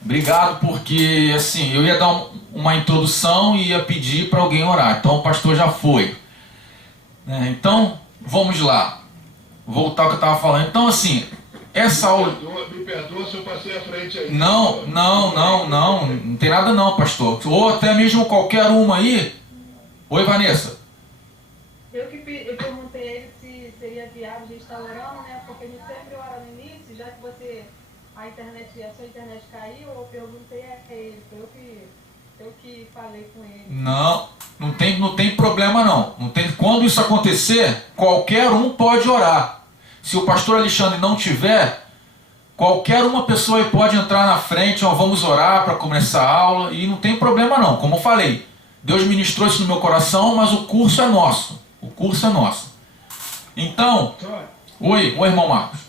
Obrigado, porque assim, eu ia dar uma introdução e ia pedir para alguém orar. Então o pastor já foi. Então, vamos lá. Voltar ao que eu estava falando. Então, assim, essa aula... Me perdoa se eu passei à frente aí. Não tem nada não, pastor. Ou até mesmo qualquer uma aí. Oi, Vanessa. Eu perguntei a ele se seria viável a gente estar orando, né? Porque a gente sempre ora no início, já que a sua internet caiu, eu perguntei a ele, eu que falei com ele. Não tem problema não. Quando isso acontecer, qualquer um pode orar. Se o pastor Alexandre não tiver, qualquer uma pessoa pode entrar na frente, vamos orar para começar a aula, e não tem problema não. Como eu falei, Deus ministrou isso no meu coração, mas o curso é nosso. O curso é nosso. Então, oi, irmão Marcos.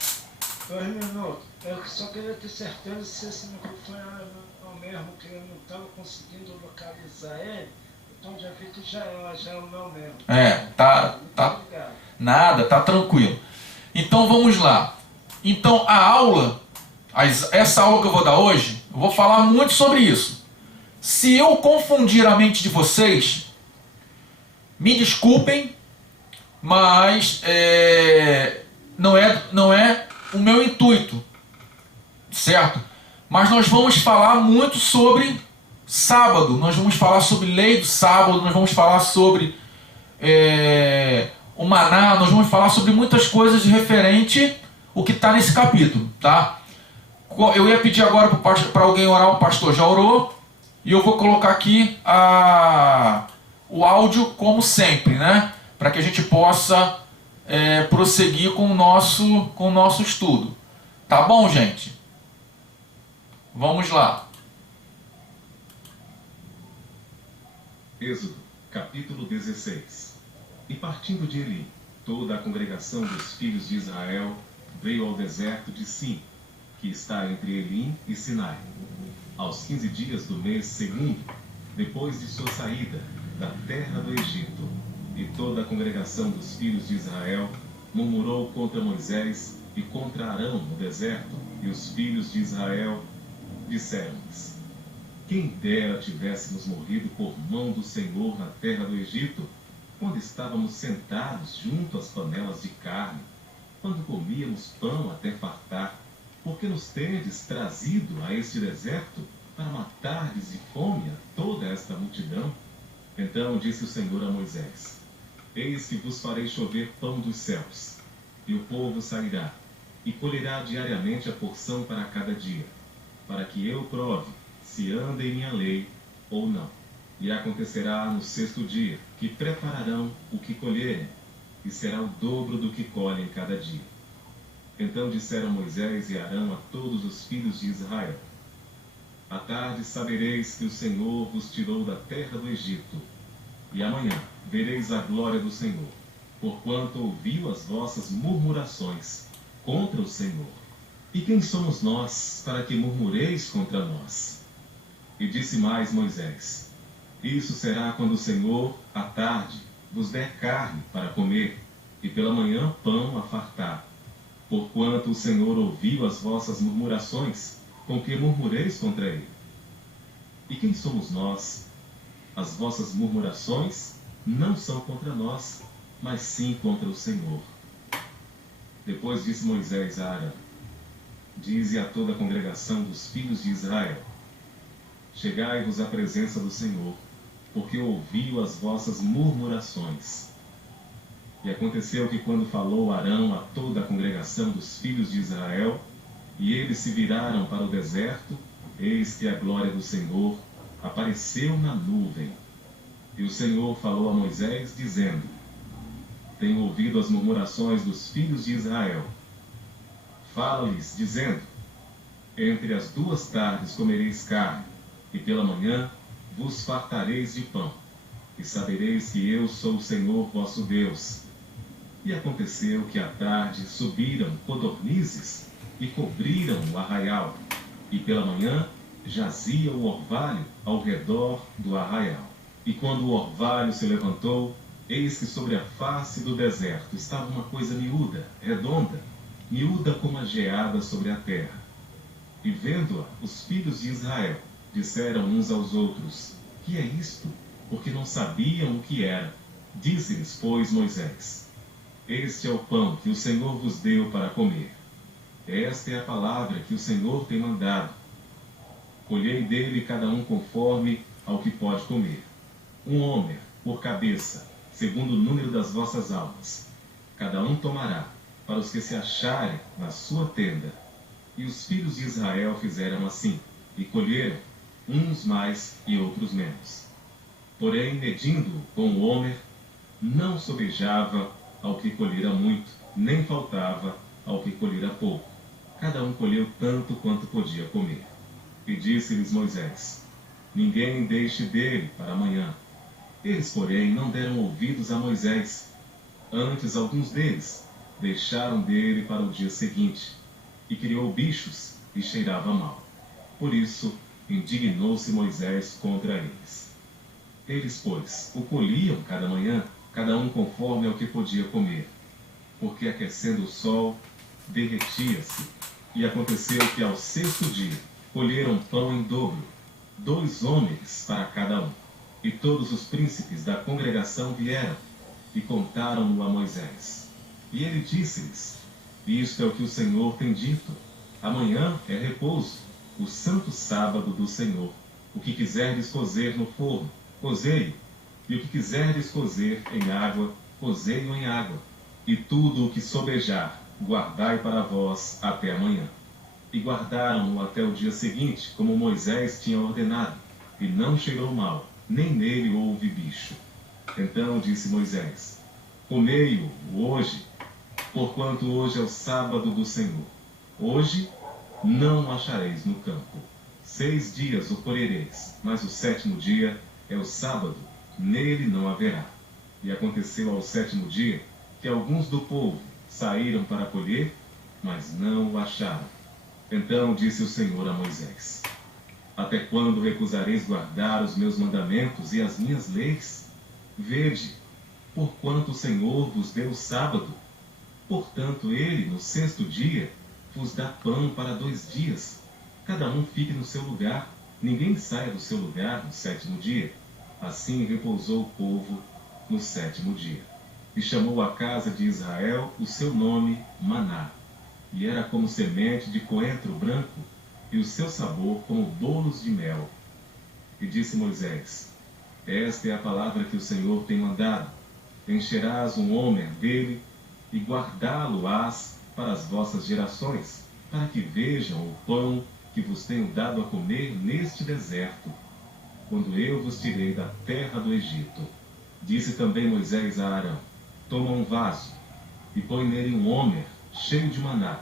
Oi, minuto. Eu só queria ter certeza se esse microfone era o mesmo, que eu não estava conseguindo localizar ele. Então já vi que já é o meu mesmo. Tá nada, tá tranquilo. Então vamos lá. Então a aula, essa aula que eu vou dar hoje, eu vou falar muito sobre isso. Se eu confundir a mente de vocês, me desculpem, mas não é o meu intuito, certo? Mas nós vamos falar muito sobre sábado, nós vamos falar sobre lei do sábado, nós vamos falar sobre o maná, nós vamos falar sobre muitas coisas referente ao que está nesse capítulo, tá? Eu ia pedir agora para alguém orar, o pastor já orou, e eu vou colocar aqui o áudio como sempre, né? Para que a gente possa prosseguir com o nosso estudo. Tá bom, gente? Vamos lá. Êxodo, capítulo 16. E partindo de Elim, toda a congregação dos filhos de Israel veio ao deserto de Sim, que está entre Elim e Sinai, aos 15 dias do mês segundo, depois de sua saída da terra do Egito. E toda a congregação dos filhos de Israel murmurou contra Moisés e contra Arão no deserto, e os filhos de Israel disseram-lhes: quem dera tivéssemos morrido por mão do Senhor na terra do Egito, quando estávamos sentados junto às panelas de carne, quando comíamos pão até fartar, porque nos tendes trazido a este deserto para matardes de fome a toda esta multidão? Então disse o Senhor a Moisés: eis que vos farei chover pão dos céus, e o povo sairá, e colherá diariamente a porção para cada dia, para que eu prove se anda em minha lei ou não. E acontecerá no sexto dia, que prepararão o que colherem, e será o dobro do que colhem cada dia. Então disseram Moisés e Arão a todos os filhos de Israel: à tarde sabereis que o Senhor vos tirou da terra do Egito, e amanhã vereis a glória do Senhor, porquanto ouviu as vossas murmurações contra o Senhor. E quem somos nós para que murmureis contra nós? E disse mais Moisés: isso será quando o Senhor, à tarde, vos der carne para comer, e pela manhã pão a fartar. Porquanto o Senhor ouviu as vossas murmurações, com que murmureis contra ele. E quem somos nós? As vossas murmurações não são contra nós, mas sim contra o Senhor. Depois disse Moisés a Arão: dize a toda a congregação dos filhos de Israel: chegai-vos à presença do Senhor, porque ouviu as vossas murmurações. E aconteceu que quando falou Arão a toda a congregação dos filhos de Israel, e eles se viraram para o deserto, eis que a glória do Senhor apareceu na nuvem. E o Senhor falou a Moisés, dizendo: tenho ouvido as murmurações dos filhos de Israel. Fala-lhes, dizendo: entre as duas tardes comereis carne, e pela manhã vos fartareis de pão, e sabereis que eu sou o Senhor vosso Deus. E aconteceu que à tarde subiram codornizes e cobriram o arraial, e pela manhã jazia o orvalho ao redor do arraial. E quando o orvalho se levantou, eis que sobre a face do deserto estava uma coisa miúda, redonda, miúda como a geada sobre a terra. E vendo-a, os filhos de Israel disseram uns aos outros: que é isto? Porque não sabiam o que era. Disse-lhes, pois, Moisés: este é o pão que o Senhor vos deu para comer. Esta é a palavra que o Senhor tem mandado. Colhei dele cada um conforme ao que pode comer. Um homem por cabeça, segundo o número das vossas almas. Cada um tomará, para os que se acharem na sua tenda. E os filhos de Israel fizeram assim, e colheram, uns mais e outros menos. Porém, medindo com o homem, não sobejava ao que colhera muito, nem faltava ao que colhera pouco. Cada um colheu tanto quanto podia comer. E disse-lhes Moisés: ninguém deixe dele para amanhã. Eles, porém, não deram ouvidos a Moisés. Antes, alguns deles deixaram dele para o dia seguinte, e criou bichos e cheirava mal. Por isso, indignou-se Moisés contra eles. Eles, pois, o colhiam cada manhã, cada um conforme ao que podia comer, porque aquecendo o sol, derretia-se. E aconteceu que ao sexto dia colheram pão em dobro, 2 homens para cada um. E todos os príncipes da congregação vieram e contaram-no a Moisés. E ele disse-lhes: isto é o que o Senhor tem dito: amanhã é repouso, o santo sábado do Senhor. O que quiserdes cozer no forno, cozei-o, e o que quiserdes cozer em água, cozei-o em água. E tudo o que sobejar, guardai para vós até amanhã. E guardaram-no até o dia seguinte, como Moisés tinha ordenado, e não cheirou mal, nem nele houve bicho. Então disse Moisés: comei-o hoje, porquanto hoje é o sábado do Senhor. Hoje não o achareis no campo. 6 dias o colhereis, mas o 7º dia é o sábado, nele não haverá. E aconteceu ao 7º dia que alguns do povo saíram para colher, mas não o acharam. Então disse o Senhor a Moisés: até quando recusareis guardar os meus mandamentos e as minhas leis? Vede, porquanto o Senhor vos deu o sábado. Portanto, ele, no 6º dia, vos dá pão para 2 dias. Cada um fique no seu lugar, ninguém saia do seu lugar no 7º dia. Assim repousou o povo no 7º dia. E chamou a casa de Israel o seu nome Maná. E era como semente de coentro branco, e o seu sabor como bolos de mel. E disse Moisés: esta é a palavra que o Senhor tem mandado: encherás um homer dele, e guardá-lo-ás para as vossas gerações, para que vejam o pão que vos tenho dado a comer neste deserto, quando eu vos tirei da terra do Egito. Disse também Moisés a Arão: toma um vaso, e põe nele um homer cheio de maná,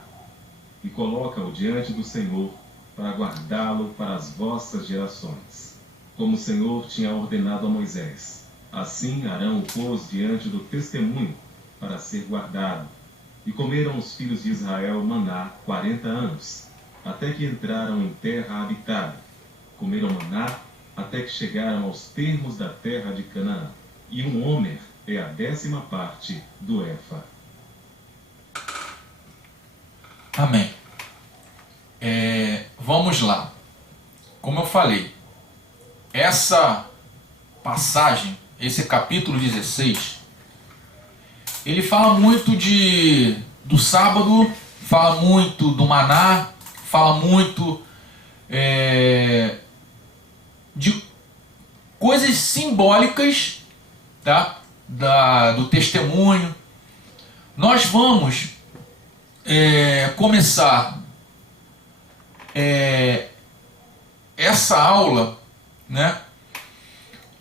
e coloca-o diante do Senhor, para guardá-lo para as vossas gerações, como o Senhor tinha ordenado a Moisés. Assim Arão o pôs diante do testemunho, para ser guardado. E comeram os filhos de Israel maná 40 anos, até que entraram em terra habitada. Comeram maná até que chegaram aos termos da terra de Canaã. E um homer é a 10ª parte do efa. Amém. Vamos lá. Como eu falei, essa passagem, esse capítulo 16, ele fala muito do sábado, fala muito do maná, fala muito de coisas simbólicas, tá? Do testemunho. Nós vamos começar essa aula, né,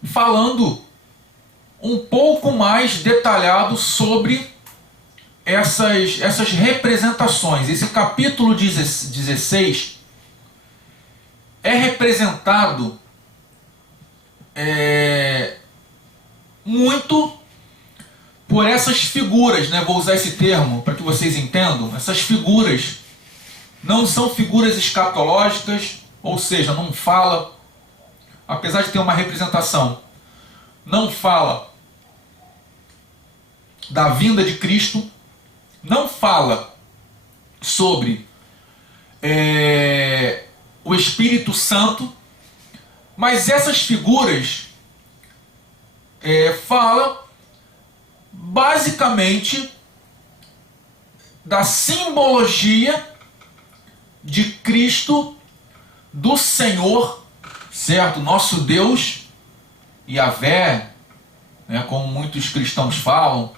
falando um pouco mais detalhado sobre essas representações. Esse capítulo 16 é representado muito por essas figuras, né? Vou usar esse termo para que vocês entendam. Essas figuras não são figuras escatológicas, ou seja, não fala, apesar de ter uma representação, não fala da vinda de Cristo, não fala sobre o Espírito Santo, mas essas figuras falam basicamente da simbologia de Cristo, do Senhor, certo? Nosso Deus, Yahvé, né, como muitos cristãos falam,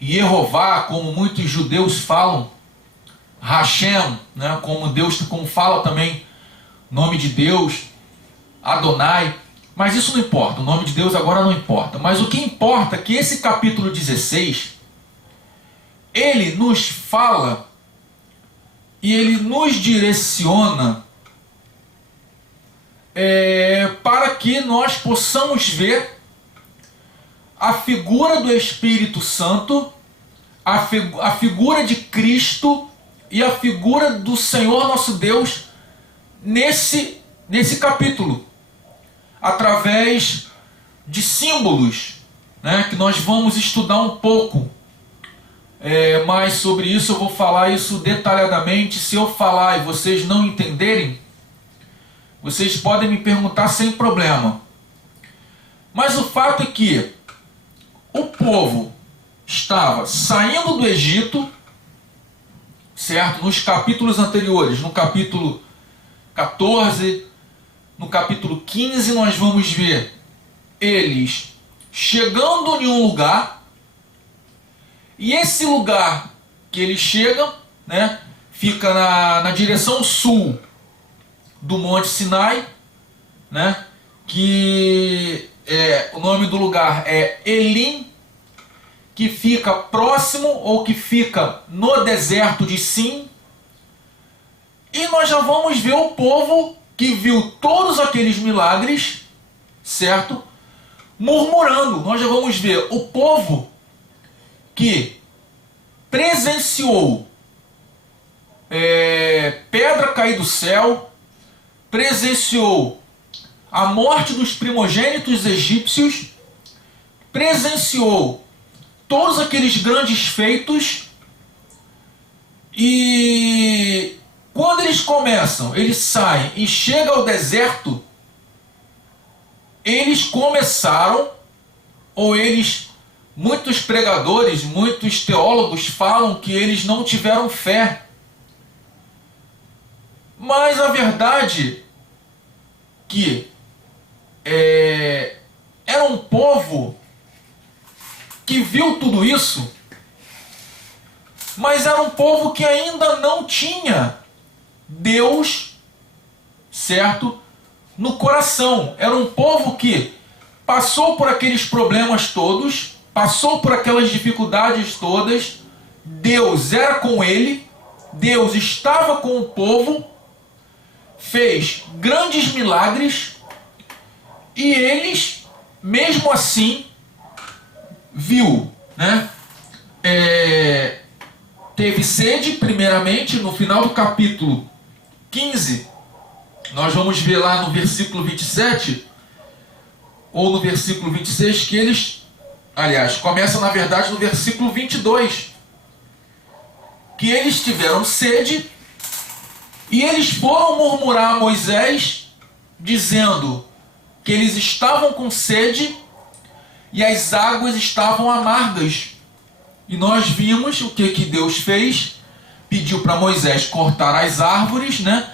Yehová, como muitos judeus falam, Hashem, né, como Deus, como fala também nome de Deus, Adonai, mas isso não importa, o nome de Deus agora não importa. Mas o que importa é que esse capítulo 16, ele nos fala e ele nos direciona para que nós possamos ver a figura do Espírito Santo, a figura de Cristo e a figura do Senhor nosso Deus nesse capítulo, através de símbolos, né, que nós vamos estudar um pouco mais sobre isso. Eu vou falar isso detalhadamente. Se eu falar e vocês não entenderem, vocês podem me perguntar sem problema. Mas o fato é que o povo estava saindo do Egito, certo? Nos capítulos anteriores, no capítulo 14, no capítulo 15, nós vamos ver eles chegando em um lugar, e esse lugar que eles chegam, né, fica na direção sul do Monte Sinai, né, que o nome do lugar é Elim, que fica próximo ou que fica no deserto de Sim. E nós já vamos ver o povo que viu todos aqueles milagres, certo? Murmurando. Nós já vamos ver o povo que presenciou pedra cair do céu, presenciou a morte dos primogênitos egípcios, presenciou todos aqueles grandes feitos, e quando eles começam, eles saem e chegam ao deserto, eles começaram, muitos pregadores, muitos teólogos falam que eles não tiveram fé. Mas a verdade que era um povo que viu tudo isso, mas era um povo que ainda não tinha Deus, certo, no coração. Era um povo que passou por aqueles problemas todos, passou por aquelas dificuldades todas. Deus era com ele, Deus estava com o povo, fez grandes milagres, e eles, mesmo assim, viu, né? Teve sede, primeiramente, no final do capítulo 15, nós vamos ver lá no versículo 27, ou no versículo 26, que eles, aliás, começa na verdade no versículo 22, que eles tiveram sede, e eles foram murmurar a Moisés, dizendo que eles estavam com sede, e as águas estavam amargas. E nós vimos o que Deus fez. Pediu para Moisés cortar as árvores, né,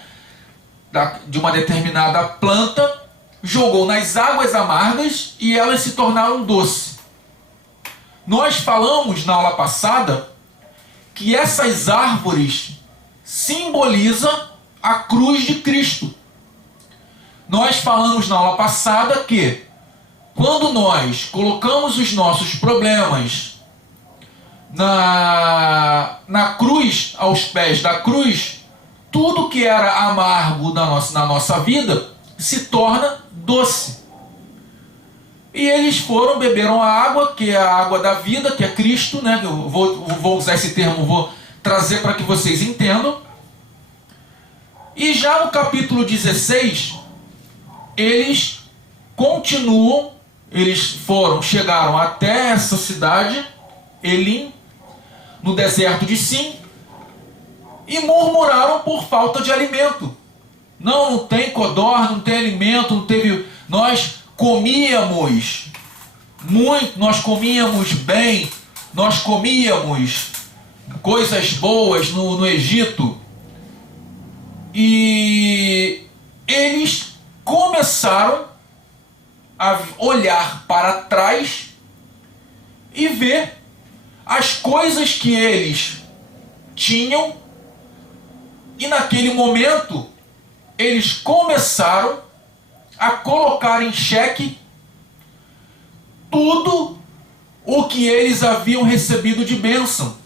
de uma determinada planta, jogou nas águas amargas e elas se tornaram doces. Nós falamos na aula passada que essas árvores simbolizam a cruz de Cristo. Nós falamos na aula passada que quando nós colocamos os nossos problemas na cruz, aos pés da cruz, tudo que era amargo na nossa vida se torna doce. E eles beberam a água, que é a água da vida, que é Cristo, né? Eu vou usar esse termo, vou trazer para que vocês entendam. E já no capítulo 16, eles continuam, chegaram até essa cidade, Elim, no deserto de Sim, e murmuraram por falta de alimento. Não tem codorna, não tem alimento, não teve. Nós comíamos muito, nós comíamos bem, nós comíamos coisas boas no Egito. E eles começaram a olhar para trás e ver as coisas que eles tinham, e naquele momento eles começaram a colocar em xeque tudo o que eles haviam recebido de bênção.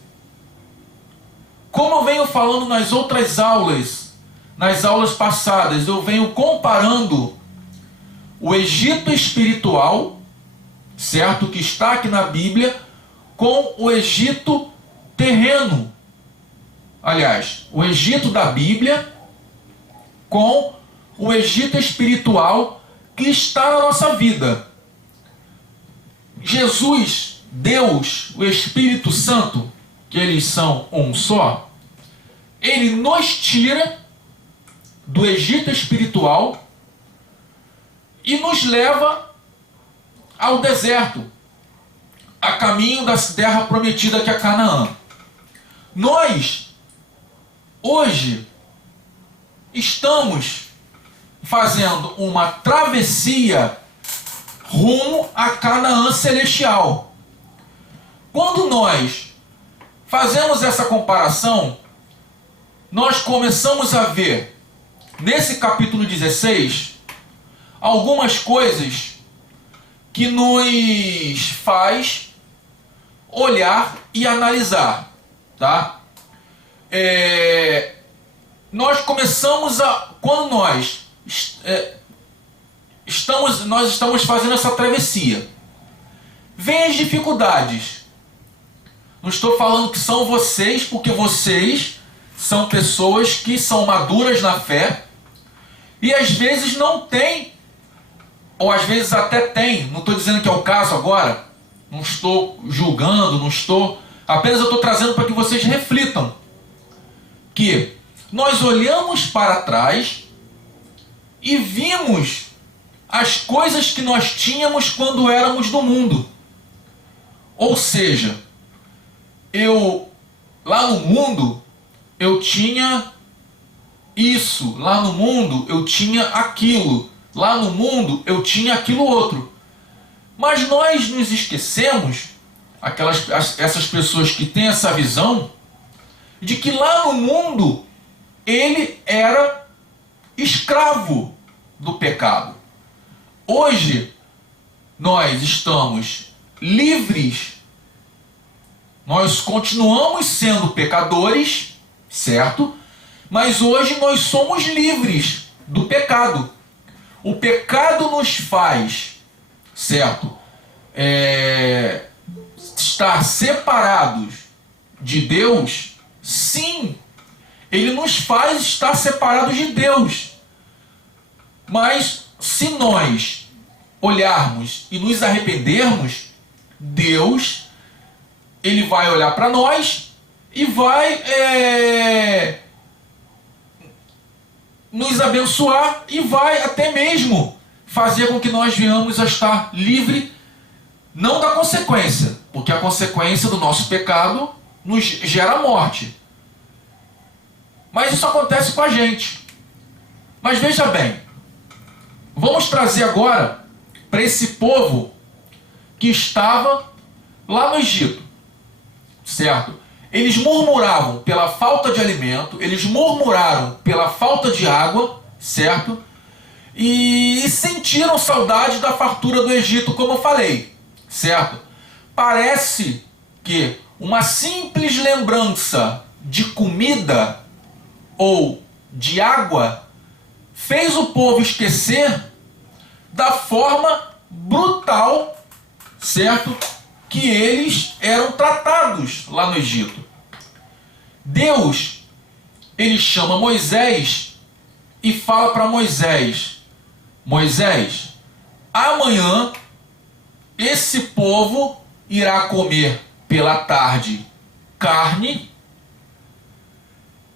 Como eu venho falando nas outras aulas, nas aulas passadas, eu venho comparando o Egito espiritual, certo, que está aqui na Bíblia, com o Egito terreno. Aliás, o Egito da Bíblia com o Egito espiritual que está na nossa vida. Jesus, Deus, o Espírito Santo, que eles são um só, ele nos tira do Egito espiritual e nos leva ao deserto, a caminho da terra prometida, que é Canaã. Nós, hoje, estamos fazendo uma travessia rumo a Canaã celestial. Quando nós fazemos essa comparação, nós começamos a ver, nesse capítulo 16, algumas coisas que nos faz olhar e analisar, tá? Nós começamos a... Quando nós estamos fazendo essa travessia, vem as dificuldades. Não estou falando que são vocês, porque vocês são pessoas que são maduras na fé e às vezes não têm, ou às vezes até têm. Não estou dizendo que é o caso agora, não estou julgando, não estou... Apenas eu estou trazendo para que vocês reflitam que nós olhamos para trás e vimos as coisas que nós tínhamos quando éramos do mundo. Ou seja, lá no mundo eu tinha isso, lá no mundo eu tinha aquilo, lá no mundo eu tinha aquilo outro. Mas nós nos esquecemos, essas pessoas que têm essa visão, de que lá no mundo ele era escravo do pecado. Hoje nós estamos livres, nós continuamos sendo pecadores, certo? Mas hoje nós somos livres do pecado. O pecado nos faz, certo, estar separados de Deus. Sim, ele nos faz estar separados de Deus. Mas se nós olharmos e nos arrependermos, Deus, ele vai olhar para nós e vai nos abençoar e vai até mesmo fazer com que nós venhamos a estar livre, não da consequência, porque a consequência do nosso pecado nos gera morte. Mas isso acontece com a gente. Mas veja bem, vamos trazer agora para esse povo que estava lá no Egito, certo? Eles murmuravam pela falta de alimento, eles murmuraram pela falta de água, certo? E sentiram saudade da fartura do Egito, como eu falei, certo? Parece que uma simples lembrança de comida ou de água fez o povo esquecer da forma brutal, certo, que eles eram tratados lá no Egito. Deus, ele chama Moisés e fala para Moisés: Moisés, amanhã esse povo irá comer pela tarde carne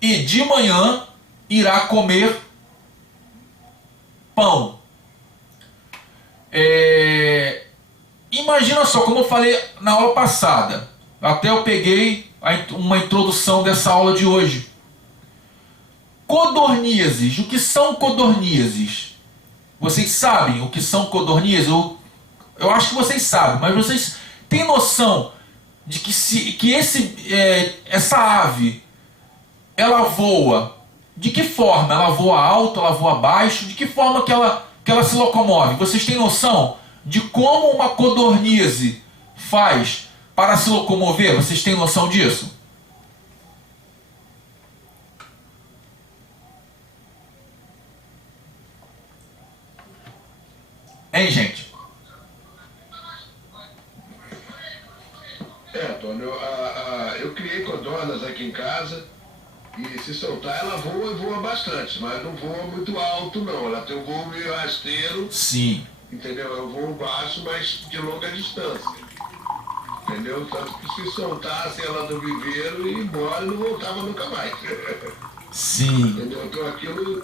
e de manhã irá comer pão. Imagina só, como eu falei na aula passada, até eu peguei uma introdução dessa aula de hoje. Codornizes, o que são codornizes? Vocês sabem o que são codornizes? Eu acho que vocês sabem, mas vocês têm noção de que essa ave, ela voa? De que forma? Ela voa alto, ela voa baixo? De que forma que ela se locomove? Vocês têm noção de como uma codornize faz para se locomover? Vocês têm noção disso? Hein, gente? Antônio, eu criei codornas aqui em casa e se soltar ela voa e voa bastante, mas não voa muito alto não, ela tem um voo meio rasteiro. Sim. Entendeu? É um voo baixo, mas de longa distância. Entendeu? Tanto que se soltasse ela do viveiro e ia embora e não voltava nunca mais. Sim. Entendeu? Então aquilo,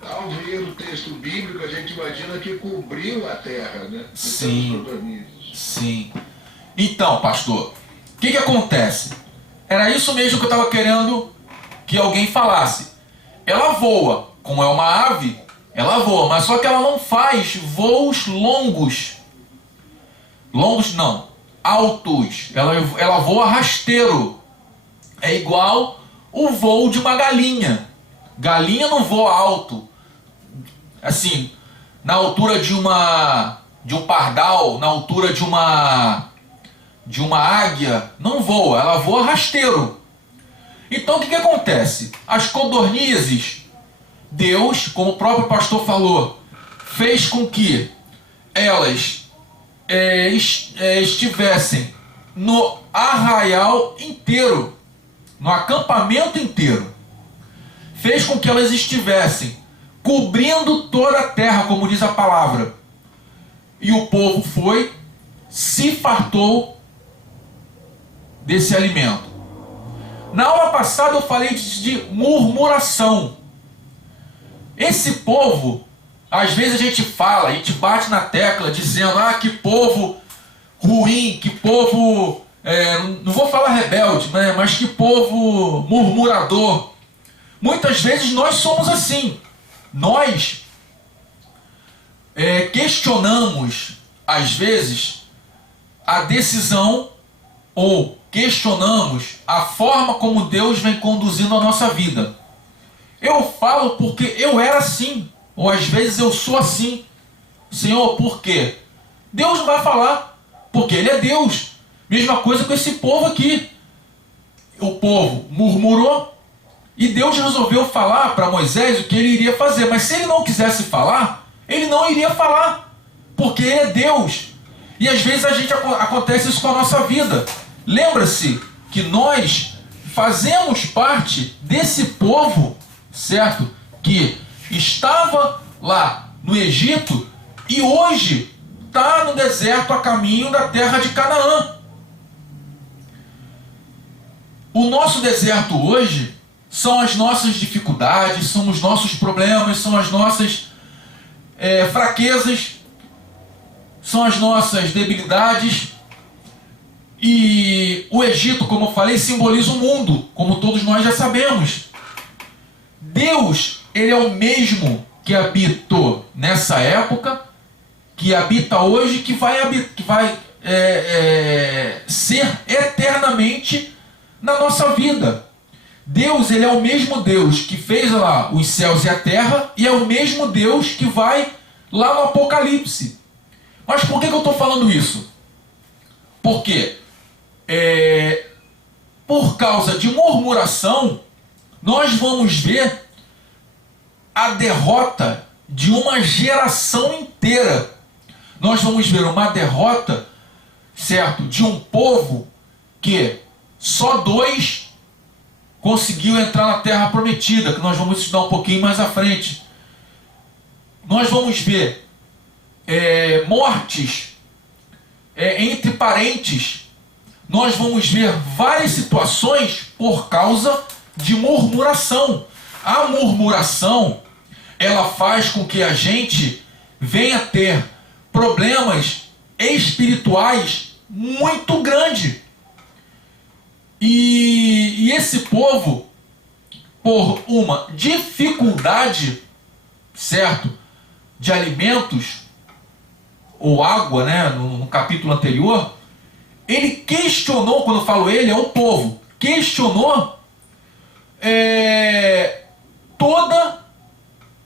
ao ver o texto bíblico, a gente imagina que cobriu a terra, né? Sim. Sim. Então, pastor, o que acontece? Era isso mesmo que eu estava querendo que alguém falasse. Ela voa, como é uma ave, ela voa, mas só que ela não faz voos longos. Longos não, altos. Ela voa rasteiro. É igual o voo de uma galinha. Galinha não voa alto. Assim, na altura de um pardal, na altura de uma águia, não voa, ela voa rasteiro. Então o que acontece? As codornizes, Deus, como o próprio pastor falou, fez com que elas estivessem no arraial inteiro, no acampamento inteiro. Fez com que elas estivessem cobrindo toda a terra, como diz a palavra. E o povo se fartou desse alimento. Na aula passada eu falei de murmuração. Esse povo, às vezes a gente bate na tecla dizendo, que povo ruim, que povo, não vou falar rebelde, né, mas que povo murmurador. Muitas vezes nós somos assim. Nós questionamos, às vezes, a decisão ou questionamos a forma como Deus vem conduzindo a nossa vida. Eu falo porque eu era assim, ou às vezes eu sou assim. Senhor, por quê? Deus não vai falar, porque Ele é Deus. Mesma coisa com esse povo aqui. O povo murmurou e Deus resolveu falar para Moisés o que ele iria fazer. Mas se ele não quisesse falar, ele não iria falar, porque Ele é Deus. E às vezes acontece isso com a nossa vida. Lembra-se que nós fazemos parte desse povo, certo? Que estava lá no Egito e hoje está no deserto a caminho da terra de Canaã. O nosso deserto hoje são as nossas dificuldades, são os nossos problemas, são as nossas fraquezas, são as nossas debilidades. E o Egito, como eu falei, simboliza o mundo, como todos nós já sabemos. Deus, Ele é o mesmo que habitou nessa época, que habita hoje, que vai ser eternamente na nossa vida. Deus, Ele é o mesmo Deus que fez lá os céus e a terra, e é o mesmo Deus que vai lá no Apocalipse. Mas por que eu estou falando isso? Porque por causa de murmuração, nós vamos ver a derrota de uma geração inteira. Nós vamos ver uma derrota, certo, de um povo que só 2 conseguiu entrar na terra prometida, que nós vamos estudar um pouquinho mais à frente. Nós vamos ver mortes entre parentes. Nós vamos ver várias situações por causa de murmuração. A murmuração, ela faz com que a gente venha ter problemas espirituais muito grandes. E esse povo, por uma dificuldade, certo, de alimentos ou água, né, no capítulo anterior, ele questionou, quando eu falo ele, é o povo, questionou toda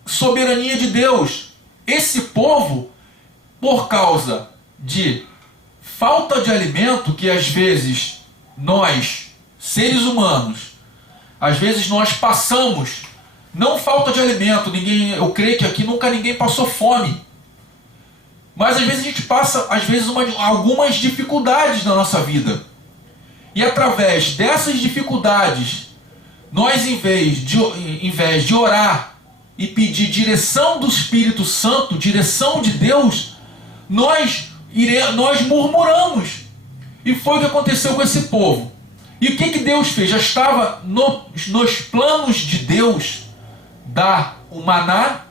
soberania de Deus. Esse povo, por causa de falta de alimento, que às vezes nós, seres humanos, às vezes nós passamos, não falta de alimento, eu creio que aqui nunca ninguém passou fome, mas às vezes a gente passa algumas dificuldades na nossa vida, e através dessas dificuldades, nós em vez de orar e pedir direção do Espírito Santo, direção de Deus, nós murmuramos. E foi o que aconteceu com esse povo. E o que Deus fez? Já estava nos planos de Deus dar o maná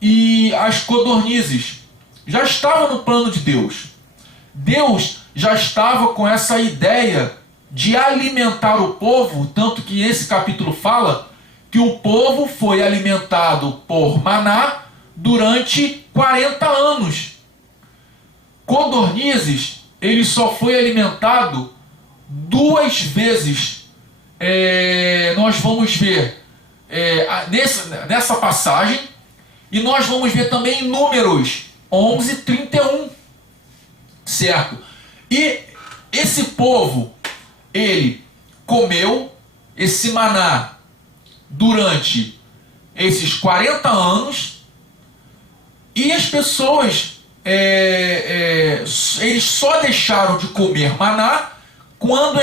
e as codornizes. Já estava no plano de Deus. Deus já estava com essa ideia de alimentar o povo, tanto que esse capítulo fala que o povo foi alimentado por maná durante 40 anos. Codornizes, ele só foi alimentado 2 vezes. Nós vamos ver nessa passagem, e nós vamos ver também em Números 11:31, certo? E esse povo, ele comeu esse maná durante esses 40 anos, e as pessoas, eles só deixaram de comer maná quando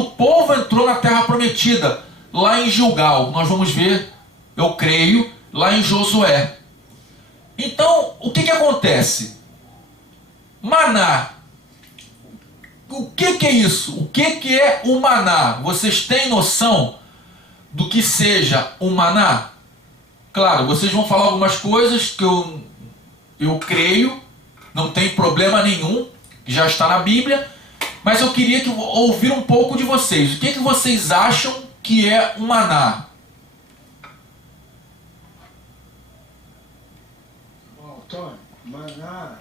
o povo entrou na Terra Prometida, lá em Gilgal. Nós vamos ver, eu creio, lá em Josué. Então, o que acontece? Maná. O que é isso? O que é o maná? Vocês têm noção do que seja o maná? Claro, vocês vão falar algumas coisas que eu creio, não tem problema nenhum, já está na Bíblia, mas eu queria ouvir um pouco de vocês. O que vocês acham que é o maná? Bom, Antônio, maná,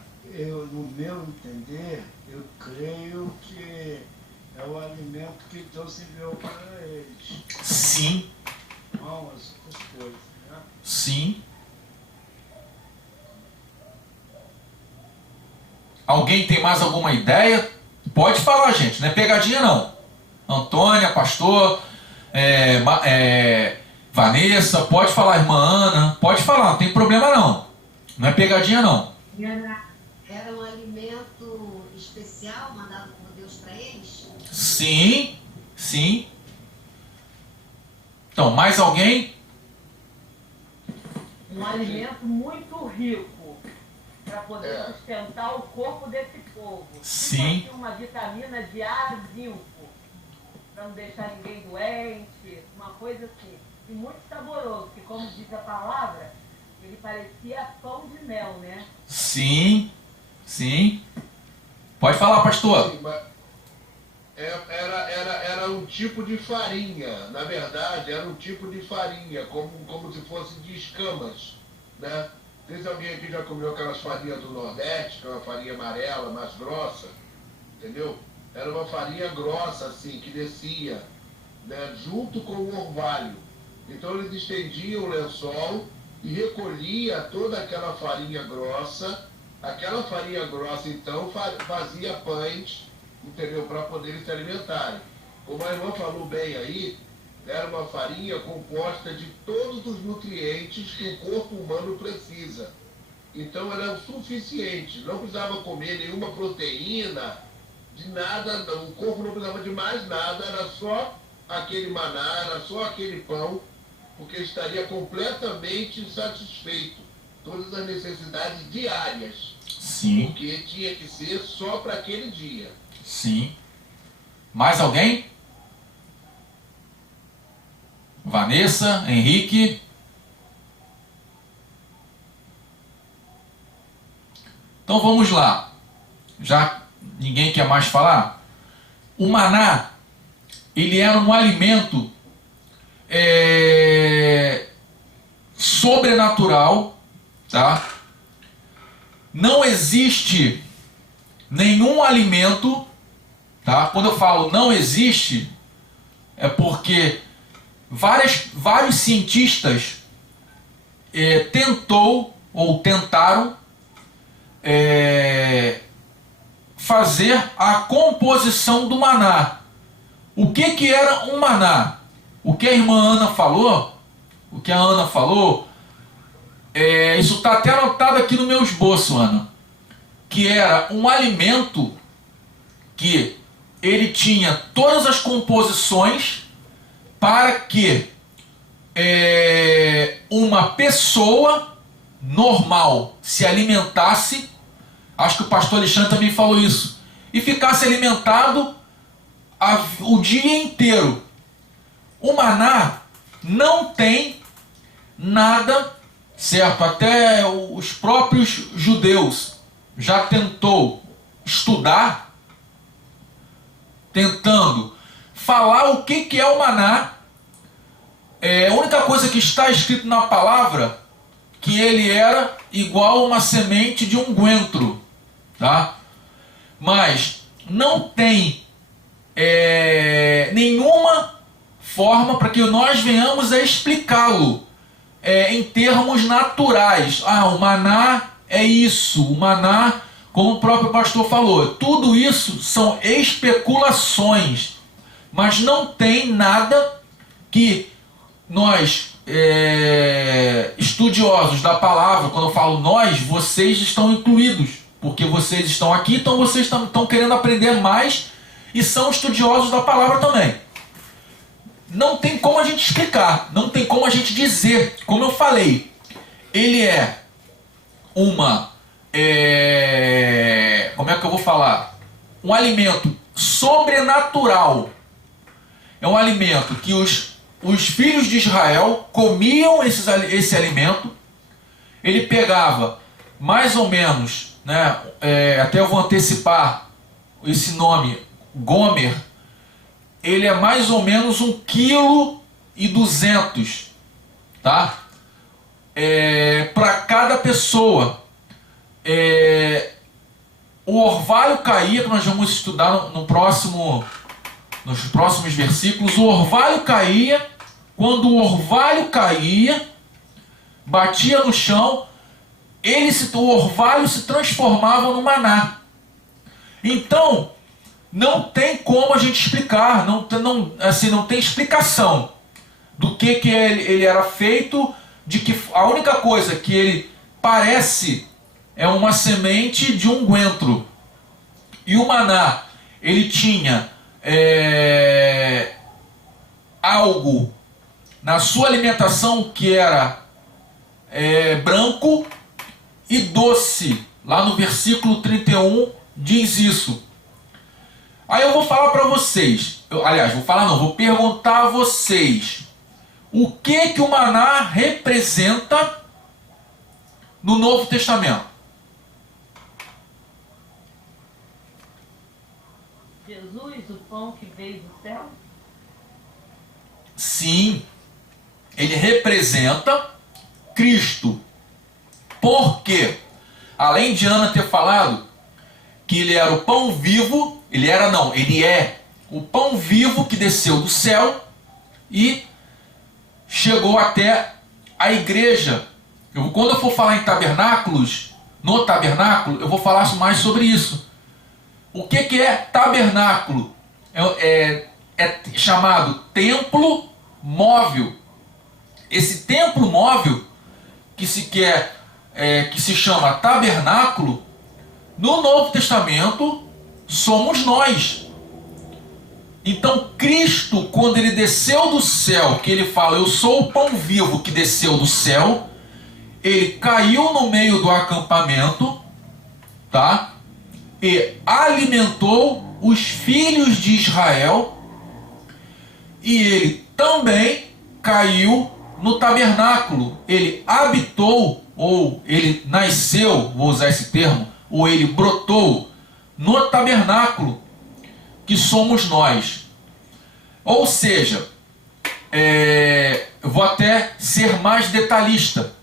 no meu entender, eu creio que é o alimento que Deus enviou para eles. Sim. Não as outras coisas, né? Sim. Alguém tem mais alguma ideia? Pode falar, gente, não é pegadinha não. Antônia, pastor, Vanessa, pode falar, irmã Ana, pode falar, não tem problema não. Não é pegadinha não. Era um alimento especial mandado por Deus para eles? Sim, sim. Então, mais alguém? Um alimento muito rico para poder sustentar o corpo desse povo. Sim. Tipo uma vitamina de A5, para não deixar ninguém doente, uma coisa assim. E muito saboroso, que como diz a palavra, ele parecia pão de mel, né? Sim, sim. Pode falar, pastor. Sim, mas era um tipo de farinha, na verdade, era um tipo de farinha, como se fosse de escamas, né? Não sei se alguém aqui já comeu aquelas farinhas do Nordeste, que é uma farinha amarela, mais grossa, entendeu? Era uma farinha grossa, assim, que descia, né, junto com o orvalho. Então eles estendiam o lençol e recolhia toda aquela farinha grossa. Aquela farinha grossa, então, fazia pães, entendeu? Para poderem se alimentarem. Como a irmã falou bem aí, era uma farinha composta de todos os nutrientes que o corpo humano precisa. Então era o suficiente, não precisava comer nenhuma proteína, de nada, o corpo não precisava de mais nada, era só aquele maná, era só aquele pão, porque estaria completamente satisfeito. Todas as necessidades diárias. Sim. Porque tinha que ser só para aquele dia. Sim. Mais alguém? Vanessa, Henrique. Então vamos lá. Já ninguém quer mais falar? O maná, ele era um alimento sobrenatural, tá? Não existe nenhum alimento, tá? Quando eu falo não existe, é porque vários cientistas tentaram fazer a composição do maná. O que era um maná? O que a irmã Ana falou, isso está até anotado aqui no meu esboço, Ana, que era um alimento que ele tinha todas as composições para que uma pessoa normal se alimentasse, acho que o pastor Alexandre também falou isso, e ficasse alimentado o dia inteiro. O maná não tem nada, certo? Até os próprios judeus já tentou estudar, tentando falar o que é o maná. A única coisa que está escrito na palavra, que ele era igual uma semente de um coentro, tá? Mas não tem nenhuma forma para que nós venhamos a explicá-lo em termos naturais. O maná é isso, o maná, como o próprio pastor falou, tudo isso são especulações, mas não tem nada que nós, estudiosos da palavra, quando eu falo nós, vocês estão incluídos, porque vocês estão aqui, então vocês estão querendo aprender mais e são estudiosos da palavra também. Não tem como a gente explicar, não tem como a gente dizer, como eu falei, ele é uma, como é que eu vou falar? Um alimento sobrenatural. É um alimento que os filhos de Israel comiam esse alimento. Ele pegava mais ou menos, né, até eu vou antecipar esse nome, Gomer, ele é mais ou menos 1,2 kg, tá? Para cada pessoa. O orvalho caía, que nós vamos estudar nos próximos versículos. O orvalho caía. Quando o orvalho caía, batia no chão, o orvalho se transformava no maná. Então, não tem como a gente explicar, não tem explicação do que ele era feito, de que a única coisa que ele parece é uma semente de um coentro. E o maná, ele tinha algo na sua alimentação que era branco e doce. Lá no versículo 31 diz isso. Aí eu vou falar para vocês, vou perguntar a vocês, o que o maná representa no Novo Testamento? Jesus, o pão que veio do céu? Sim, ele representa Cristo. Por quê? Além de Ana ter falado que ele era o pão vivo, ele é o pão vivo que desceu do céu e chegou até a igreja. Quando eu for falar em tabernáculos, no tabernáculo, eu vou falar mais sobre isso. O que é tabernáculo? É chamado templo móvel. Esse templo móvel, que se chama tabernáculo, no Novo Testamento, somos nós. Então Cristo, quando ele desceu do céu, que ele fala, eu sou o pão vivo que desceu do céu, ele caiu no meio do acampamento, tá? E alimentou os filhos de Israel, e ele também caiu no tabernáculo. Ele habitou, ou ele nasceu, vou usar esse termo, ou ele brotou no tabernáculo, que somos nós. Ou seja, eu vou até ser mais detalhista.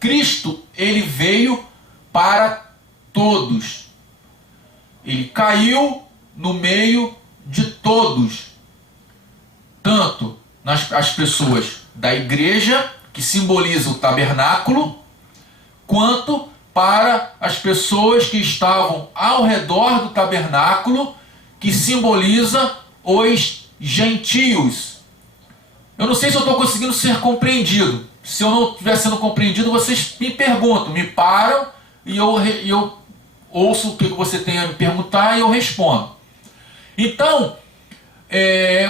Cristo, ele veio para todos. Ele caiu no meio de todos. Tanto as pessoas da igreja, que simboliza o tabernáculo, quanto para as pessoas que estavam ao redor do tabernáculo, que simboliza os gentios. Eu não sei se eu estou conseguindo ser compreendido. Se eu não estiver sendo compreendido, vocês me perguntam, me param e eu ouço o que você tem a me perguntar e eu respondo. Então,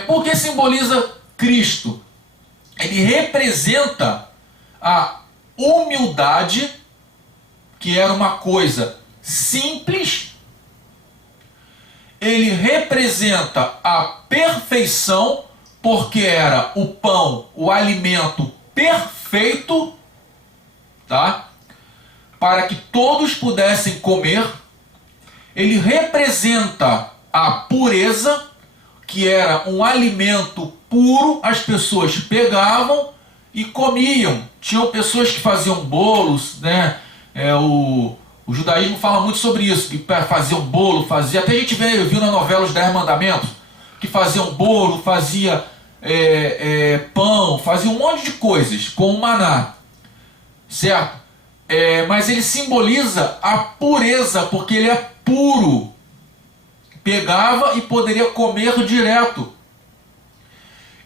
por que simboliza Cristo? Ele representa a humildade, que era uma coisa simples. Ele representa a perfeição, porque era o pão, o alimento perfeito, tá? Para que todos pudessem comer. Ele representa a pureza, que era um alimento puro, as pessoas pegavam e comiam. Tinham pessoas que faziam bolos, né? O judaísmo fala muito sobre isso, que faziam bolo, até a gente viu na novela Os 10 Mandamentos, que faziam bolo, fazia pão, fazia um monte de coisas com o maná, certo? Mas ele simboliza a pureza, porque ele é puro. Pegava e poderia comer direto.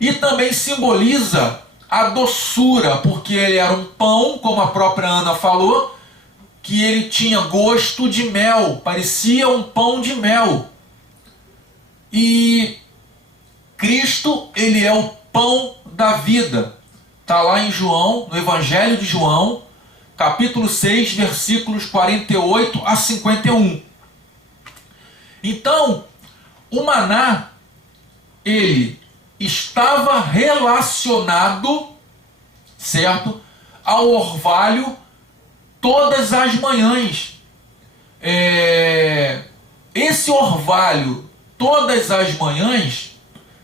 E também simboliza a doçura, porque ele era um pão, como a própria Ana falou, que ele tinha gosto de mel, parecia um pão de mel. E Cristo, ele é o pão da vida. Está lá em João, no Evangelho de João, capítulo 6, versículos 48 a 51. Então, o maná, ele estava relacionado, certo, ao orvalho todas as manhãs. Esse orvalho todas as manhãs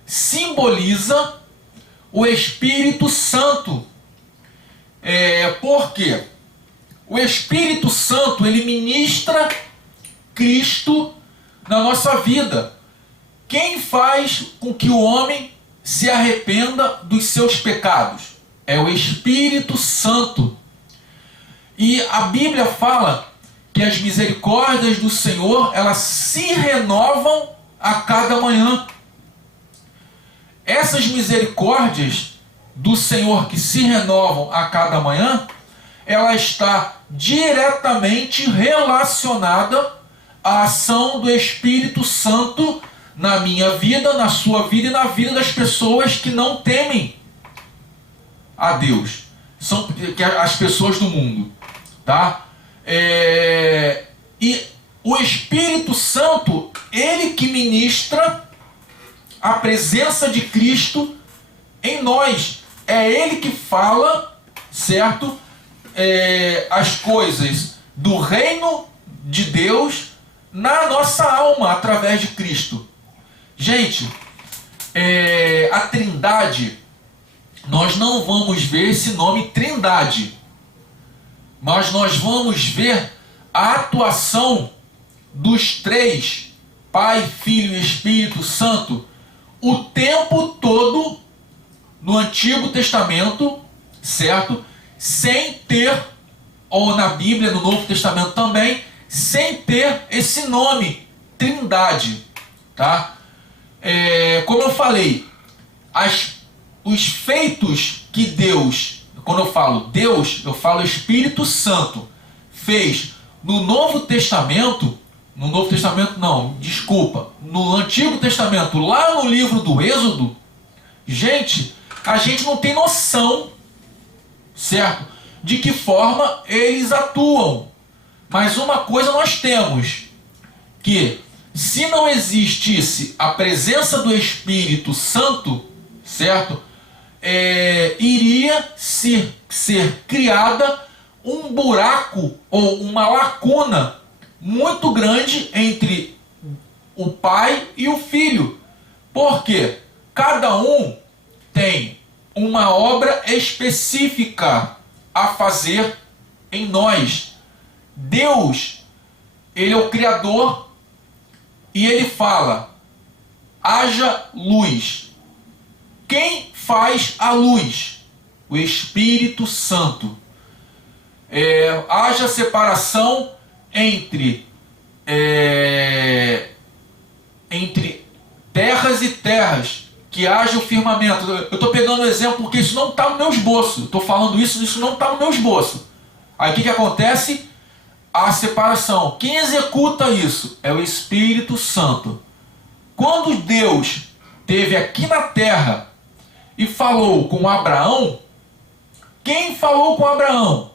simboliza o Espírito Santo. Por quê? O Espírito Santo, ele ministra Cristo na nossa vida. Quem faz com que o homem se arrependa dos seus pecados? É o Espírito Santo. E a Bíblia fala que as misericórdias do Senhor, elas se renovam a cada manhã. Essas misericórdias do Senhor que se renovam a cada manhã, ela está diretamente relacionada à ação do Espírito Santo na minha vida, na sua vida e na vida das pessoas que não temem a Deus. São as pessoas do mundo, tá? E o Espírito Santo, ele que ministra a presença de Cristo em nós. É ele que fala, certo? As coisas do reino de Deus na nossa alma, através de Cristo. Gente, a Trindade, nós não vamos ver esse nome Trindade, mas nós vamos ver a atuação dos três, Pai, Filho e Espírito Santo, o tempo todo no Antigo Testamento, certo? Sem ter, ou na Bíblia, no Novo Testamento também, sem ter esse nome, Trindade, tá? Como eu falei, os feitos que Deus, quando eu falo Deus, eu falo Espírito Santo, fez no Novo Testamento, no Antigo Testamento, lá no livro do Êxodo, gente, a gente não tem noção, certo, de que forma eles atuam. Mas uma coisa nós temos, que se não existisse a presença do Espírito Santo, certo, iria ser criada um buraco ou uma lacuna muito grande entre o pai e o filho. Porque cada um tem uma obra específica a fazer em nós. Deus, ele é o Criador e ele fala: haja luz. Quem faz a luz? O Espírito Santo. Haja separação entre terras e terras, que haja o firmamento. Eu estou pegando o exemplo porque isso não está no meu esboço. Estou falando isso não está no meu esboço. Aí o que acontece? A separação. Quem executa isso? É o Espírito Santo. Quando Deus esteve aqui na terra e falou com Abraão, quem falou com Abraão?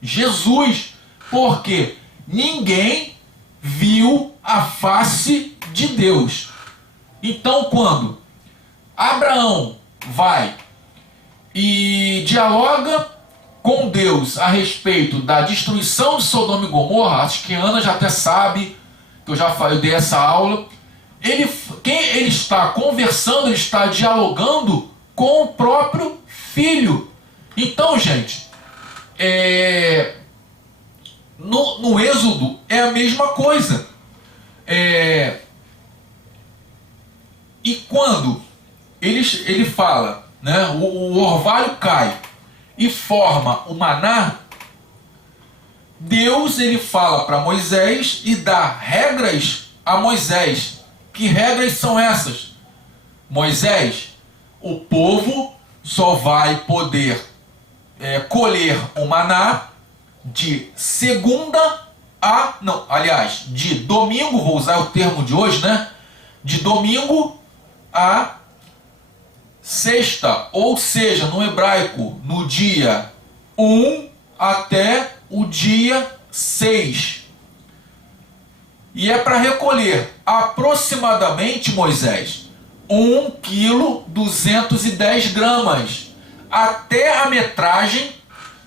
Jesus. Porque ninguém viu a face de Deus. Então, quando Abraão vai e dialoga com Deus a respeito da destruição de Sodoma e Gomorra, acho que a Ana já até sabe, que eu dei essa aula, quem ele está conversando, ele está dialogando com o próprio filho. Então, gente, no Êxodo é a mesma coisa. E quando ele fala, né, o orvalho cai e forma o maná, Deus ele fala para Moisés e dá regras a Moisés. Que regras são essas? Moisés, o povo só vai poder colher o maná de de domingo, vou usar o termo de hoje, né? De domingo a sexta, ou seja, no hebraico, no dia 1 até o dia 6. E é para recolher aproximadamente, Moisés, 1,210 kg. Até a metragem,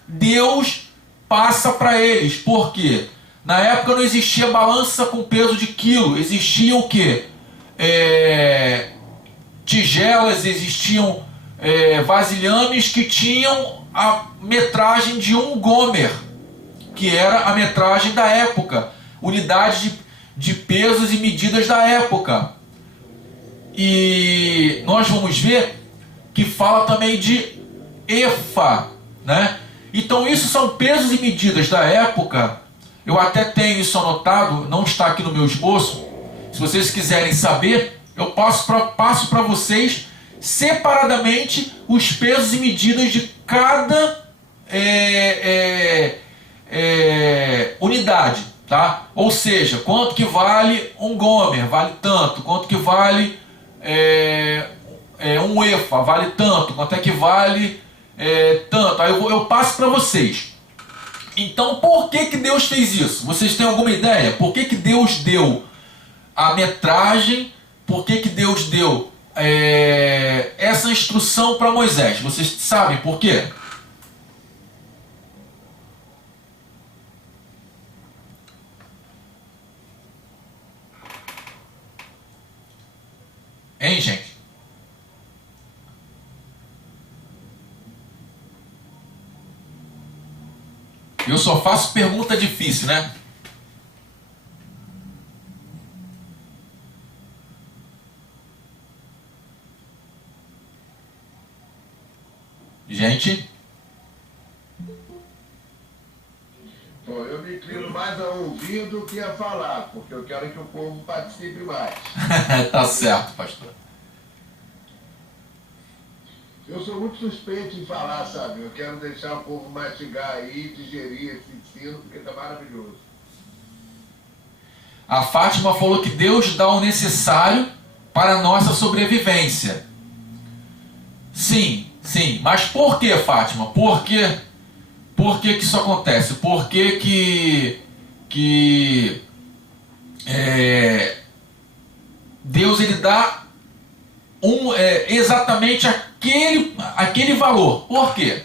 Deus passa para eles. Por quê? Na época não existia balança com peso de quilo. Existia o quê? Tigelas, existiam vasilhames que tinham a metragem de 1 gomer, que era a metragem da época, unidade de pesos e medidas da época. E nós vamos ver que fala também de efa, né? Então isso são pesos e medidas da época. Eu até tenho isso anotado, não está aqui no meu esboço. Se vocês quiserem saber, eu passo para vocês separadamente os pesos e medidas de cada unidade, tá? Ou seja, quanto que vale 1 gomer, vale tanto. Quanto que vale 1 efa, vale tanto. Quanto é que vale tanto. Aí eu passo para vocês. Então, por que Deus fez isso? Vocês têm alguma ideia? Por que Deus deu a metragem? Por que Deus deu essa instrução para Moisés? Vocês sabem por quê? Hein, gente? Eu só faço pergunta difícil, né? Gente? Bom, eu me inclino mais a ouvir do que a falar, porque eu quero que o povo participe mais. Tá certo, pastor. Eu sou muito suspeito em falar, sabe? Eu quero deixar o povo mastigar aí, digerir esse ensino, porque tá maravilhoso. A Fátima falou que Deus dá o necessário para a nossa sobrevivência. Sim, sim. Mas por que, Fátima? Por que isso acontece? Por que Deus ele dá exatamente aquele valor. Por quê?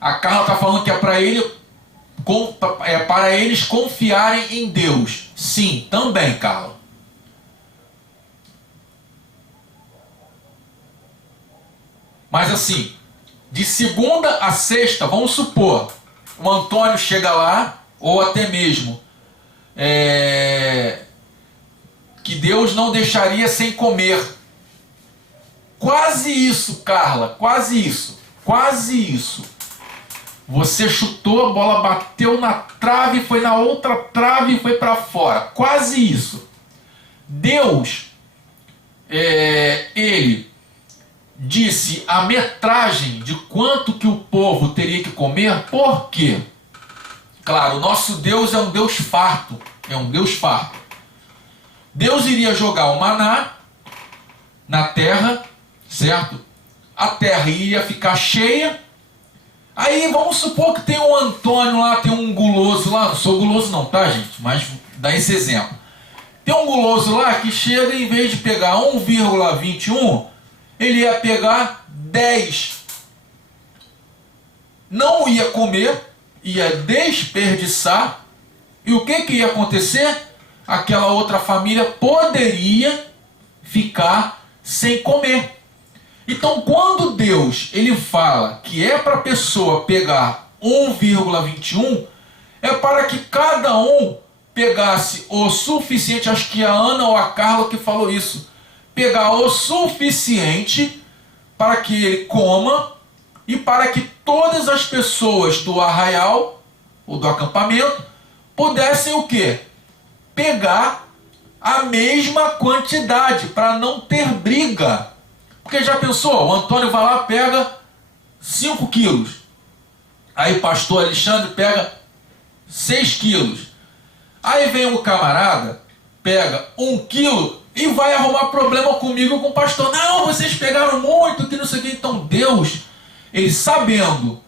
A Carla está falando que é para eles confiarem em Deus. Sim, também, Carla. Mas assim, de segunda a sexta, vamos supor, o Antônio chega lá, ou até mesmo que Deus não deixaria sem comer. Quase isso, Carla, quase isso, quase isso. Você chutou, a bola bateu na trave, foi na outra trave e foi para fora. Quase isso. Deus, ele disse a metragem de quanto que o povo teria que comer. Por quê? Claro, o nosso Deus é um Deus farto. É um Deus farto. Deus iria jogar o maná na terra, certo? A terra iria ficar cheia. Aí vamos supor que tem um Antônio lá, tem um guloso lá. Não sou guloso não, tá, gente? Mas dá esse exemplo. Tem um guloso lá que chega, em vez de pegar 1,21, ele ia pegar 10. Não ia comer, ia desperdiçar. E o que ia acontecer? Aquela outra família poderia ficar sem comer. Então, quando Deus ele fala que é para a pessoa pegar 1,21, é para que cada um pegasse o suficiente. Acho que a Ana ou a Carla que falou isso. Pegar o suficiente para que ele coma e para que todas as pessoas do arraial ou do acampamento pudessem o quê? Pegar a mesma quantidade, para não ter briga. Porque já pensou, o Antônio vai lá, pega 5 quilos. Aí o pastor Alexandre pega 6 quilos. Aí vem um camarada, pega 1 quilo e vai arrumar problema comigo e com o pastor. Não, vocês pegaram muito, que não sei o que. Então Deus, ele sabendo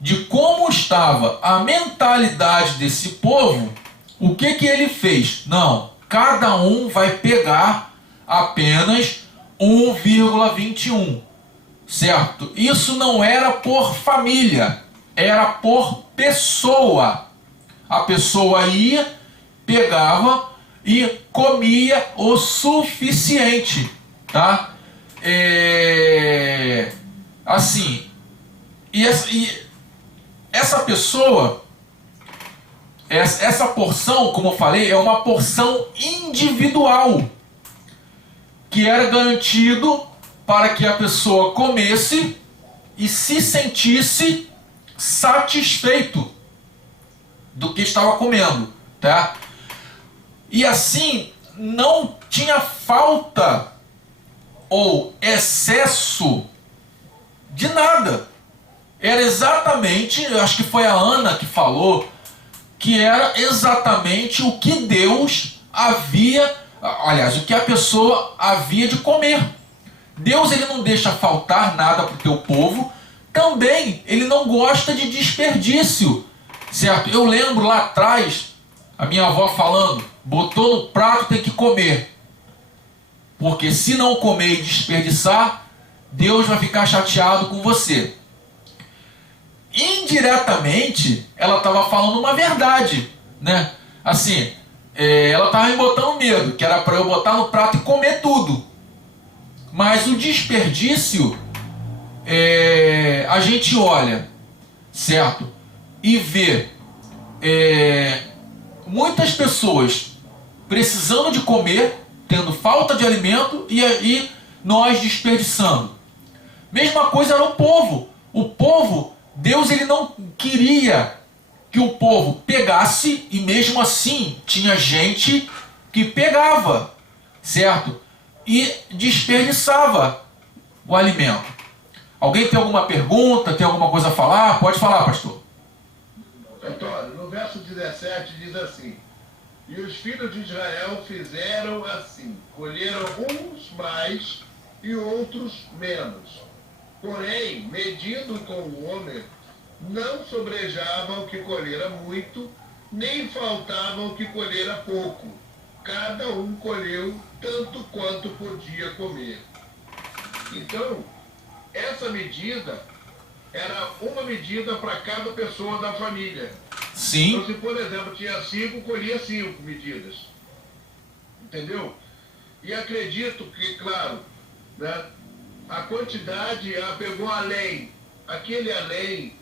de como estava a mentalidade desse povo, o que ele fez? Não, cada um vai pegar apenas 1,21, certo? Isso não era por família, era por pessoa. A pessoa ia, pegava e comia o suficiente, tá? Assim, e essa pessoa, essa porção, como eu falei, é uma porção individual, que era garantido para que a pessoa comesse e se sentisse satisfeito do que estava comendo, tá? E assim não tinha falta ou excesso de nada. Era exatamente, eu acho que foi a Ana que falou, que era exatamente o que Deus havia, aliás, o que a pessoa havia de comer. Deus ele não deixa faltar nada para o teu povo, também ele não gosta de desperdício, certo? Eu lembro lá atrás, a minha avó falando, botou no prato, tem que comer. Porque se não comer e desperdiçar, Deus vai ficar chateado com você. Indiretamente, ela estava falando uma verdade, né? Assim, ela estava me botando medo, que era para eu botar no prato e comer tudo. Mas o desperdício, a gente olha, certo? E vê muitas pessoas precisando de comer, tendo falta de alimento e nós desperdiçando. Mesma coisa era o povo. O povo, Deus ele não queria que o povo pegasse, e mesmo assim tinha gente que pegava, certo? E desperdiçava o alimento. Alguém tem alguma pergunta, tem alguma coisa a falar? Pode falar, pastor. Antônio, no verso 17 diz assim: e os filhos de Israel fizeram assim, colheram uns mais e outros menos. Porém, medindo com o homem, não sobrejava o que colhera muito, nem faltava o que colhera pouco. cada um colheu tanto quanto podia comer. Então, essa medida era uma medida para cada pessoa da família. Sim. Então, se, por exemplo, tinha 5, colhia 5 medidas. Entendeu? E acredito que, claro, né, a quantidade pegou além. Aquele além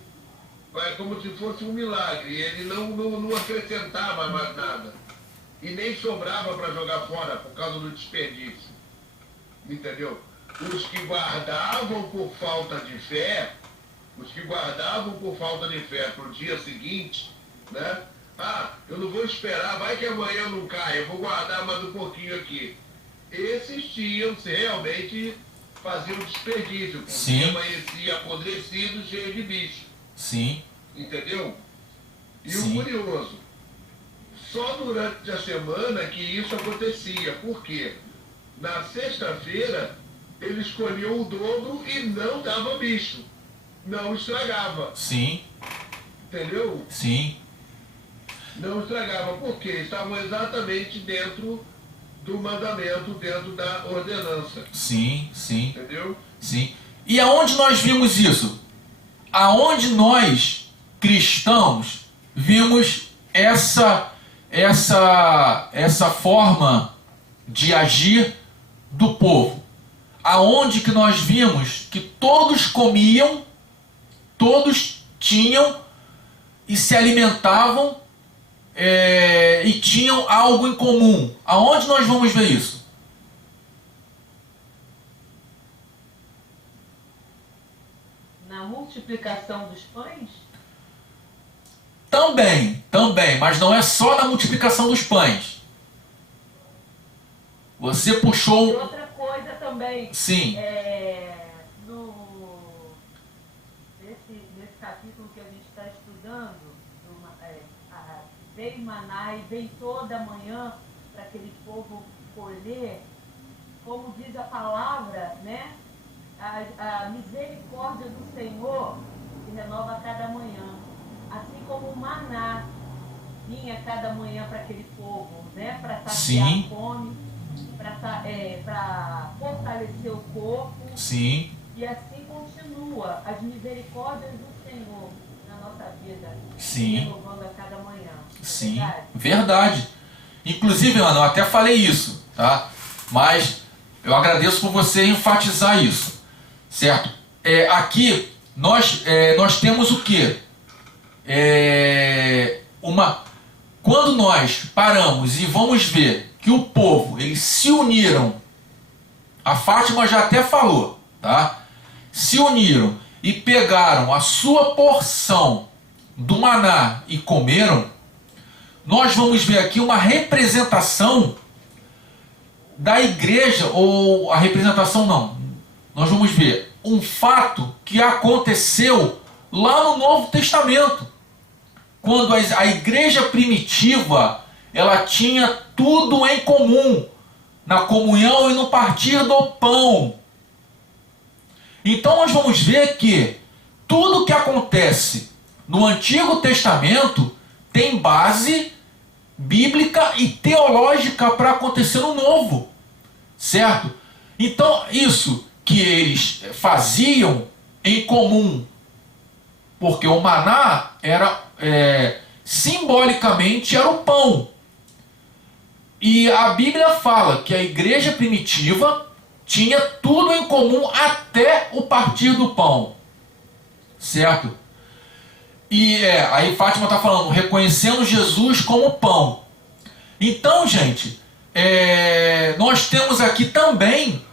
é como se fosse um milagre. Ele não acrescentava mais nada. E nem sobrava para jogar fora por causa do desperdício. Entendeu? Os que guardavam por falta de fé, para o dia seguinte, né? Eu não vou esperar, vai que amanhã não cai, eu vou guardar mais um pouquinho aqui. Esses tinham, se realmente faziam desperdício, porque Sim. amanhecia apodrecido, cheio de bicho. Sim. Entendeu? E Sim. o curioso, só durante a semana que isso acontecia. Por quê? Na sexta-feira, ele escolhia o dobro e não dava bicho. Não estragava. Sim. Entendeu? Sim. Não estragava. Porque estavam exatamente dentro do mandamento, dentro da ordenança. Sim. Sim. Entendeu? Sim. E aonde nós vimos isso? Aonde nós, cristãos, vimos essa forma de agir do povo? Aonde que nós vimos que todos comiam, todos tinham e se alimentavam e tinham algo em comum? Aonde nós vamos ver isso? Na multiplicação dos pães? Também, mas não é só na multiplicação dos pães. Você E puxou... outra coisa também, Sim, nesse capítulo que a gente está estudando, veio maná e veio toda manhã para aquele povo colher, como diz a palavra, né? A misericórdia do Senhor se renova a cada manhã. Assim como o maná vinha a cada manhã para aquele povo, né? Para saciar Sim. a fome, para fortalecer o corpo. sim, E assim continua as misericórdias do Senhor na nossa vida, Sim. renovando a cada manhã. sim, Verdade? verdade. Inclusive, Ana, eu até falei isso, tá? Mas eu agradeço por você enfatizar isso, certo? Aqui nós temos o quê? Quando nós paramos e vamos ver que o povo, eles se uniram, a Fátima já até falou, tá? Se uniram e pegaram a sua porção do maná e comeram, nós vamos ver aqui uma representação da igreja, ou a representação não, nós vamos ver um fato que aconteceu lá no Novo Testamento, quando a igreja primitiva, ela tinha tudo em comum, na comunhão e no partir do pão. Então nós vamos ver que tudo que acontece no Antigo Testamento tem base bíblica e teológica para acontecer no Novo, certo? Então isso que eles faziam em comum, porque o maná era simbolicamente era o pão. E a Bíblia fala que a igreja primitiva tinha tudo em comum até o partir do pão, certo? E aí Fátima está falando, reconhecendo Jesus como pão. Então, gente, nós temos aqui também,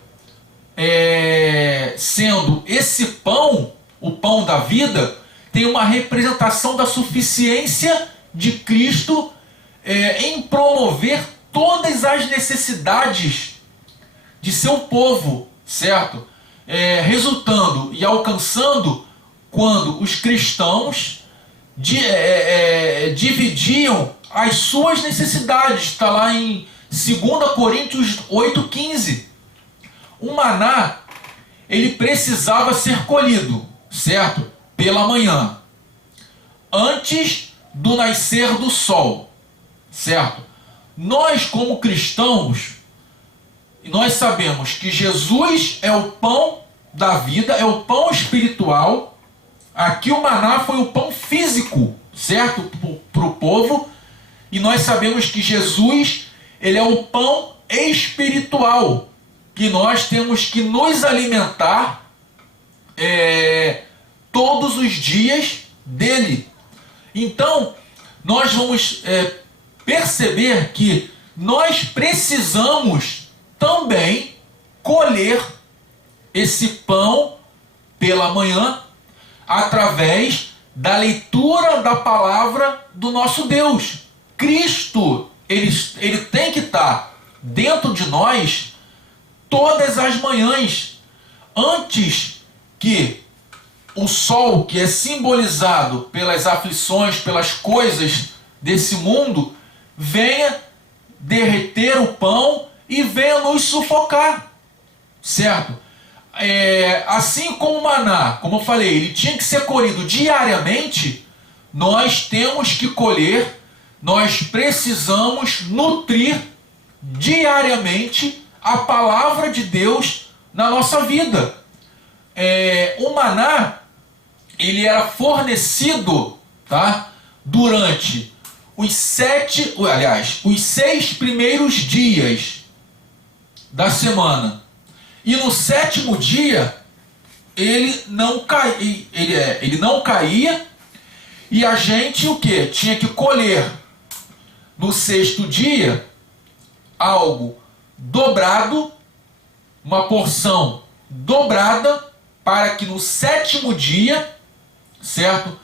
sendo esse pão, o pão da vida, tem uma representação da suficiência de Cristo em promover todas as necessidades de seu povo, certo? Resultando e alcançando quando os cristãos dividiam as suas necessidades. Está lá em 2 Coríntios 8,15. O maná, ele precisava ser colhido, certo? Pela manhã, antes do nascer do sol, certo? nós como cristãos, nós sabemos que Jesus é o pão da vida, é o pão espiritual. Aqui o maná foi o pão físico, certo? Para o povo. E nós sabemos que Jesus, ele é o pão espiritual, que nós temos que nos alimentar todos os dias dele. Então, nós vamos perceber que nós precisamos também colher esse pão pela manhã através da leitura da palavra do nosso Deus. Cristo, ele tem que estar dentro de nós todas as manhãs, antes que o sol, que é simbolizado pelas aflições, pelas coisas desse mundo, venha derreter o pão e venha nos sufocar, certo? Assim como o maná, como eu falei, ele tinha que ser colhido diariamente, nós temos que colher, nós precisamos nutrir diariamente a palavra de Deus na nossa vida. O maná, ele era fornecido, tá, durante os 6 primeiros dias da semana. E no 7º dia, ele não caía, e a gente o quê? Tinha que colher no 6º dia algo dobrado, uma porção dobrada, para que no 7º dia, certo?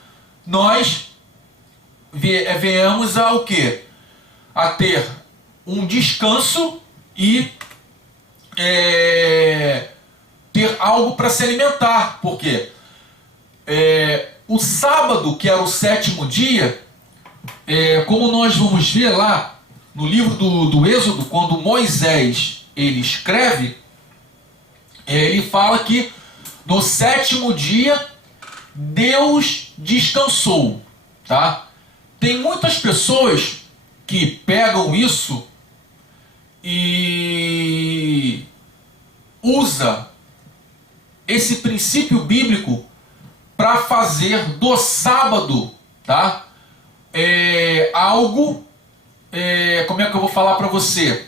Nós venhamos a o quê? A ter um descanso e ter algo para se alimentar. Por quê? O sábado, que era o 7º dia, como nós vamos ver lá no livro do Êxodo, quando Moisés ele escreve, ele fala que no 7º dia Deus descansou, tá? Tem muitas pessoas que pegam isso e usa esse princípio bíblico para fazer do sábado, tá? Algo, como é que eu vou falar para você?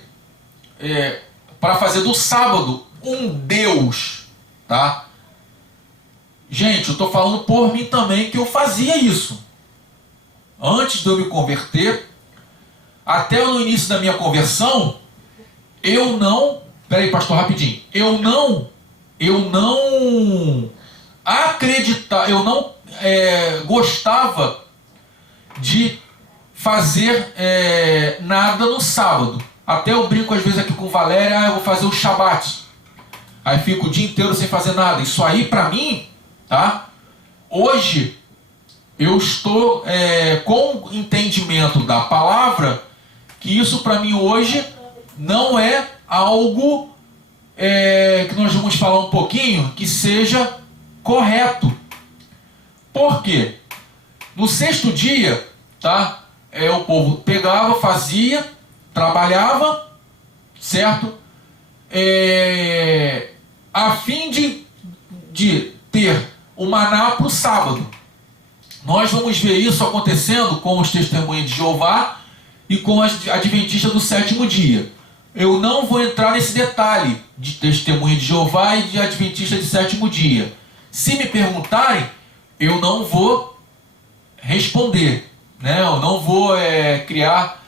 Para fazer do sábado um Deus, tá? Gente, eu estou falando por mim também que eu fazia isso. Antes de eu me converter, até no início da minha conversão, eu não... Peraí, pastor, rapidinho. Eu não acreditava, eu não gostava de fazer nada no sábado. Até eu brinco às vezes aqui com Valéria, eu vou fazer o Shabat. Aí fico o dia inteiro sem fazer nada. Isso aí para mim, tá? Hoje eu estou com entendimento da palavra, que isso para mim hoje não é algo que nós vamos falar um pouquinho que seja correto. Por quê? No 6º dia, tá? O povo pegava, fazia, trabalhava, certo? A fim de ter o maná para o sábado. Nós vamos ver isso acontecendo com os testemunhas de Jeová e com as adventistas do 7º dia. Eu não vou entrar nesse detalhe de testemunha de Jeová e de adventista de 7º dia. Se me perguntarem, eu não vou responder, né? Eu não vou criar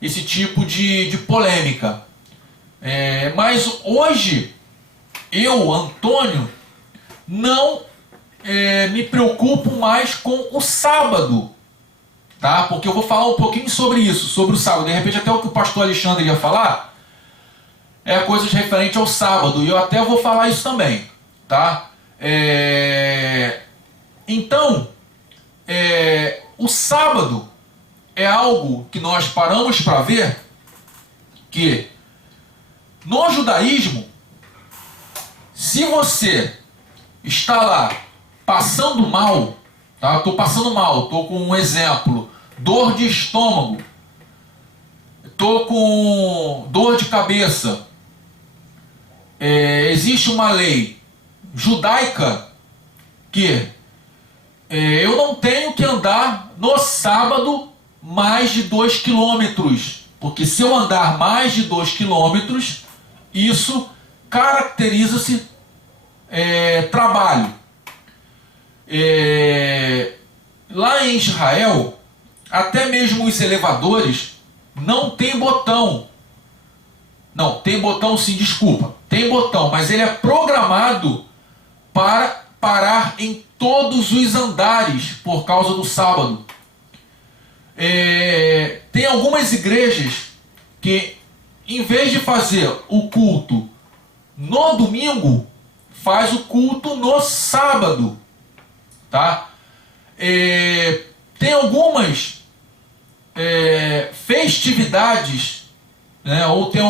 esse tipo de polêmica. Mas hoje, eu, Antônio, não me preocupo mais com o sábado, tá? Porque eu vou falar um pouquinho sobre isso, sobre o sábado. De repente até o que o pastor Alexandre ia falar coisas referentes ao sábado, e eu até vou falar isso também, tá? Então, o sábado é algo que nós paramos para ver que no judaísmo, se você está lá passando mal, tá? Estou passando mal, estou com um exemplo, dor de estômago, tô com dor de cabeça. Existe uma lei judaica que eu não tenho que andar no sábado mais de 2 quilômetros, porque se eu andar mais de 2 quilômetros, isso caracteriza-se trabalho. Lá em Israel, até mesmo os elevadores não tem botão. Não, tem botão sim, desculpa. Tem botão, mas ele é programado para parar em todos os andares por causa do sábado. Tem algumas igrejas que, em vez de fazer o culto no domingo, faz o culto no sábado, tá? Tem algumas festividades, né, ou tem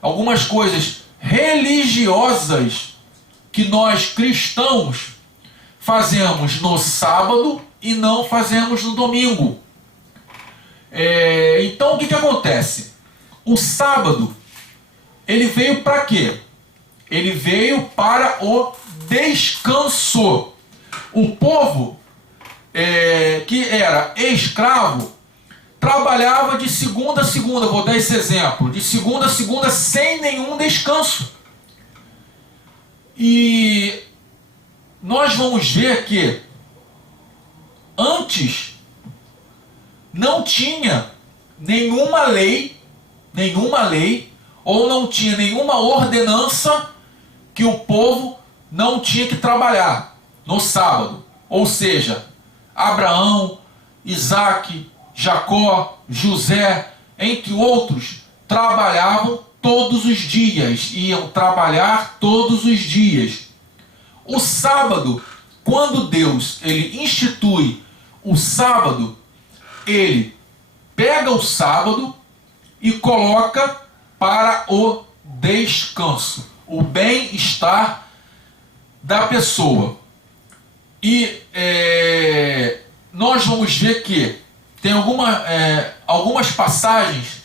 algumas coisas religiosas que nós cristãos fazemos no sábado e não fazemos no domingo. Então o que acontece? O sábado, ele veio para quê? Ele veio para o descanso. O povo que era escravo trabalhava de segunda a segunda, vou dar esse exemplo, de segunda a segunda sem nenhum descanso. E nós vamos ver que antes não tinha nenhuma lei, ou não tinha nenhuma ordenança que o povo não tinha que trabalhar no sábado. Ou seja, Abraão, Isaac, Jacó, José, entre outros, trabalhavam todos os dias, iam trabalhar todos os dias. O sábado, quando Deus ele institui o sábado, ele pega o sábado e coloca para o descanso, o bem-estar da pessoa. E nós vamos ver que tem algumas passagens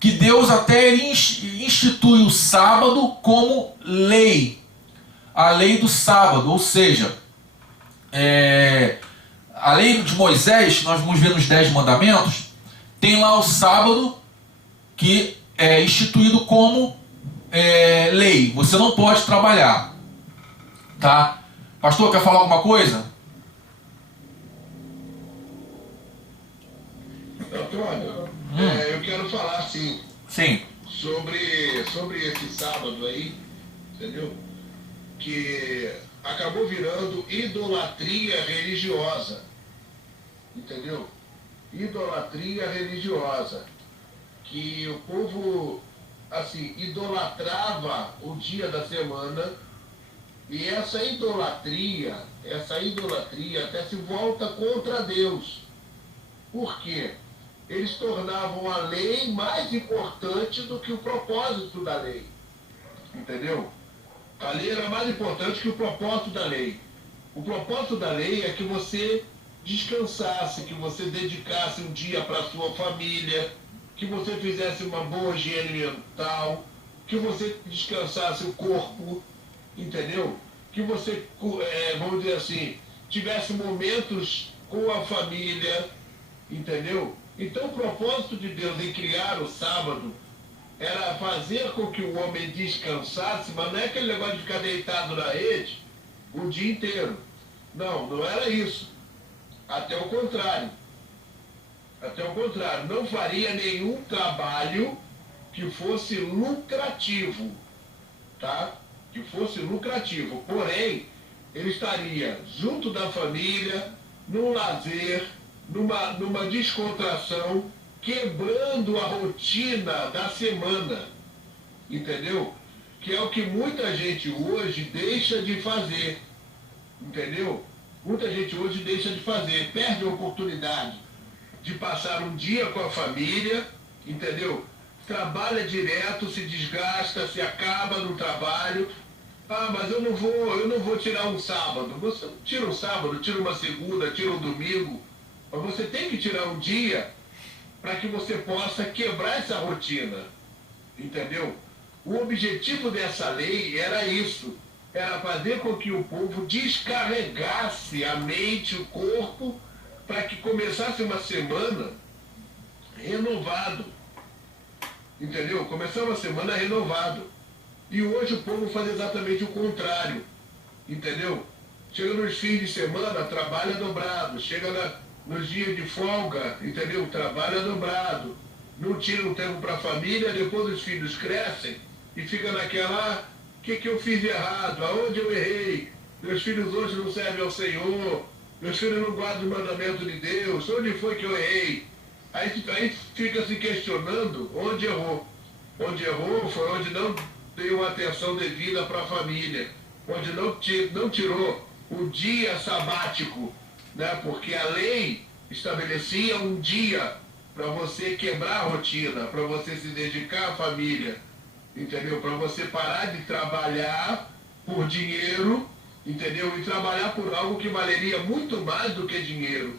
que Deus até institui o sábado como lei, a lei do sábado, ou seja, a lei de Moisés, nós vamos ver nos 10 mandamentos, tem lá o sábado que é instituído como lei, você não pode trabalhar, tá? Pastor, quer falar alguma coisa? Antônio, eu quero falar assim, Sim. sobre esse sábado aí, entendeu? Que acabou virando idolatria religiosa, entendeu? Idolatria religiosa, que o povo, assim, idolatrava o dia da semana, e essa idolatria até se volta contra Deus. Por quê? Eles tornavam a lei mais importante do que o propósito da lei. Entendeu? A lei era mais importante que o propósito da lei. O propósito da lei é que você descansasse, que você dedicasse um dia para a sua família, que você fizesse uma boa higiene mental, que você descansasse o corpo, entendeu? Que você, vamos dizer assim, tivesse momentos com a família, entendeu? Então o propósito de Deus em criar o sábado era fazer com que o homem descansasse, mas não é aquele negócio de ficar deitado na rede o dia inteiro. Não, não era isso. Até o contrário. Não faria nenhum trabalho que fosse lucrativo, tá? Que fosse lucrativo. Porém, ele estaria junto da família, num lazer, numa descontração, quebrando a rotina da semana, entendeu? Que é o que muita gente hoje deixa de fazer, entendeu? Muita gente hoje deixa de fazer, perde a oportunidade de passar um dia com a família, entendeu? Trabalha direto, se desgasta, se acaba no trabalho. Ah, mas eu não vou tirar um sábado. Você tira um sábado, tira uma segunda, tira um domingo. Mas você tem que tirar um dia para que você possa quebrar essa rotina. Entendeu? O objetivo dessa lei era isso. Era fazer com que o povo descarregasse a mente, o corpo, para que começasse uma semana renovado. Entendeu? Começar uma semana renovado. E hoje o povo faz exatamente o contrário. Entendeu? Chega nos fins de semana, trabalha dobrado. Chega nos dias de folga, entendeu? Trabalha dobrado. Não tira um tempo para a família, depois os filhos crescem e fica naquela, o que eu fiz de errado? Aonde eu errei? Meus filhos hoje não servem ao Senhor. Meus filhos não guardam o mandamento de Deus. Onde foi que eu errei? Aí fica se questionando onde errou. Onde errou foi onde não deu uma atenção devida para a família. Onde não tirou o dia sabático, né? Porque a lei estabelecia um dia para você quebrar a rotina, para você se dedicar à família, entendeu? Para você parar de trabalhar por dinheiro, entendeu? E trabalhar por algo que valeria muito mais do que dinheiro,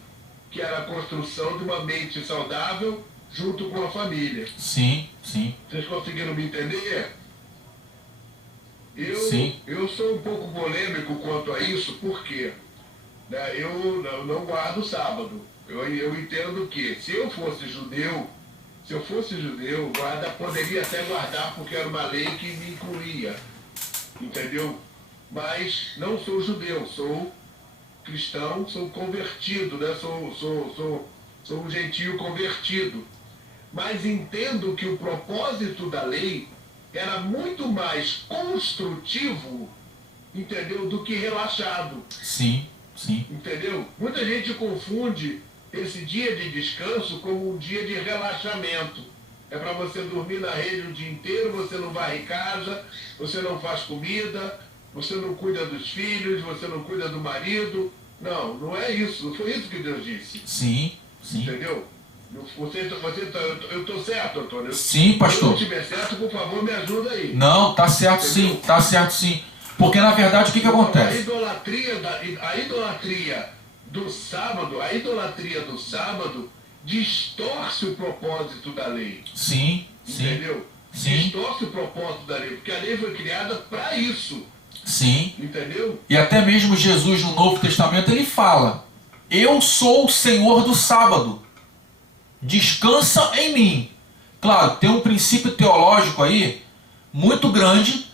que era a construção de uma mente saudável junto com a família. Sim, sim. Vocês conseguiram me entender? Sim. Eu sou um pouco polêmico quanto a isso, porque né, eu não guardo sábado. Eu entendo que se eu fosse judeu, poderia até guardar porque era uma lei que me incluía, entendeu? Mas não sou judeu, sou cristão, sou convertido, né? Sou um gentio convertido. Mas entendo que o propósito da lei era muito mais construtivo, entendeu? Do que relaxado. Sim, sim. Entendeu? Muita gente confunde esse dia de descanso como um dia de relaxamento. É para você dormir na rede o dia inteiro, você não varre casa, você não faz comida, você não cuida dos filhos, você não cuida do marido. Não, não é isso. Não foi isso que Deus disse. Sim, sim. Entendeu? Eu estou certo, Antônio? Sim, pastor. Se eu não estiver certo, por favor, me ajuda aí. Não, tá certo sim, tá certo sim. Porque na verdade o que acontece? A idolatria do sábado distorce o propósito da lei. Sim, sim. Entendeu? Sim. Distorce o propósito da lei, porque a lei foi criada para isso. Sim. Entendeu? E até mesmo Jesus no Novo Testamento ele fala: eu sou o Senhor do sábado. Descansa em mim. Claro, tem um princípio teológico aí muito grande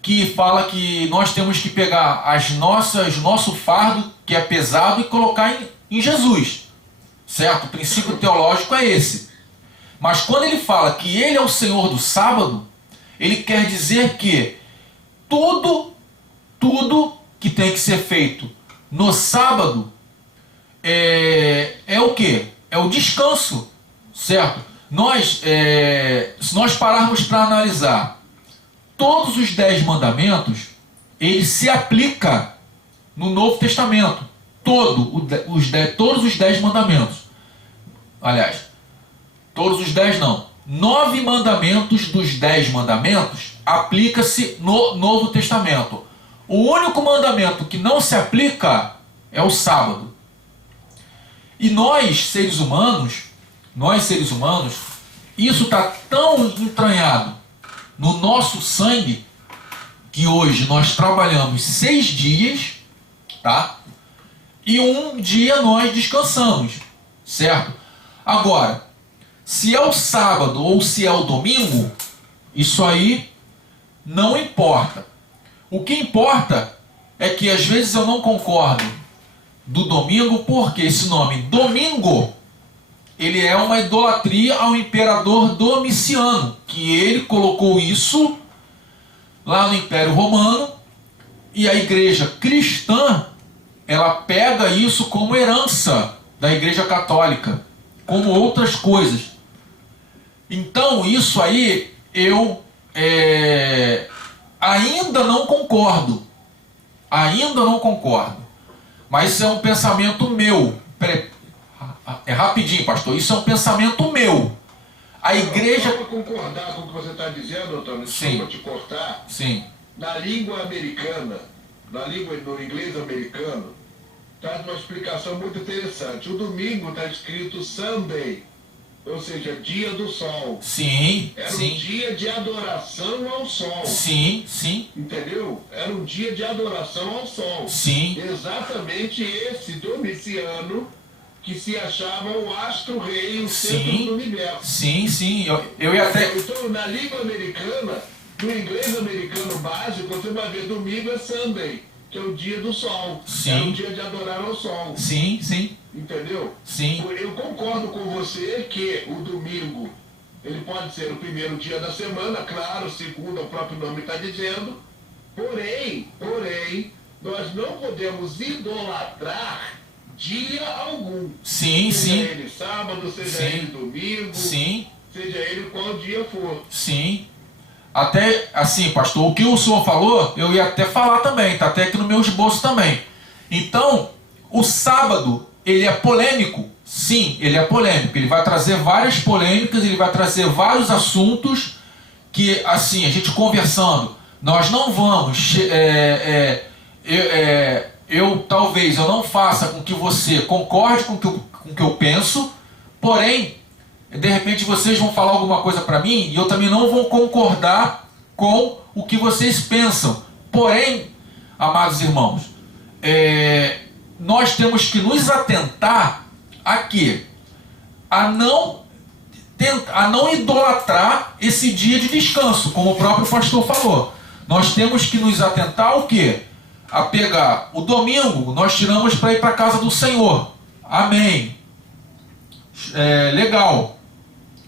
que fala que nós temos que pegar nosso fardo, que é pesado, e colocar em Jesus. Certo? O princípio teológico é esse. Mas quando ele fala que ele é o Senhor do sábado, ele quer dizer que tudo que tem que ser feito no sábado é o quê? É o descanso. Certo? Se nós pararmos para analisar todos os 10 mandamentos, ele se aplica no Novo Testamento. Todos os 10 mandamentos. Aliás, todos os 10 não. 9 mandamentos dos 10 mandamentos aplica-se no Novo Testamento. O único mandamento que não se aplica é o sábado. E nós, seres humanos, isso está tão entranhado no nosso sangue que hoje nós trabalhamos 6 dias, tá? E um dia nós descansamos, certo? Agora, se é o sábado ou se é o domingo, isso aí não importa. O que importa é que às vezes eu não concordo do domingo, porque esse nome domingo, ele é uma idolatria ao imperador Domiciano, que ele colocou isso lá no Império Romano, e a igreja cristã, ela pega isso como herança da igreja católica, como outras coisas. Então isso aí eu ainda não concordo. Mas isso é um pensamento meu. É rapidinho, pastor. Isso é um pensamento meu. A igreja... Só para concordar com o que você está dizendo, Antônio, só para te cortar. Sim. Na língua americana, no inglês americano, traz uma explicação muito interessante. O domingo está escrito Sunday, ou seja, dia do sol. Sim, Era um sim. dia de adoração ao sol. Sim, sim. Entendeu? Era um dia de adoração ao sol. Sim. Exatamente esse Domiciano que se achava o astro-rei, o centro Sim. do universo. Sim, sim. Eu ia até... Então, na língua americana, no inglês americano básico, você vai ver domingo é Sunday, que é o dia do sol. Sim. É o dia de adorar ao sol. Sim, sim. Entendeu? Sim. Eu concordo com você que o domingo, ele pode ser o primeiro dia da semana, claro, segundo o próprio nome está dizendo, porém, nós não podemos idolatrar dia algum. Sim, seja sim. ele sábado, seja Sim. ele domingo, Sim. seja ele qual dia for. Sim. Até, assim, pastor, o que o senhor falou, eu ia até falar também, tá até aqui no meu esboço também. Então, o sábado, ele é polêmico? Sim, ele é polêmico. Ele vai trazer várias polêmicas, ele vai trazer vários assuntos que, assim, a gente conversando, nós não vamos... talvez eu não faça com que você concorde com o que eu penso, porém, de repente vocês vão falar alguma coisa para mim e eu também não vou concordar com o que vocês pensam. Porém, amados irmãos, nós temos que nos atentar a quê? A não idolatrar esse dia de descanso, como o próprio pastor falou. Nós temos que nos atentar ao quê? A pegar o domingo, nós tiramos para ir para a casa do Senhor. Amém. Legal.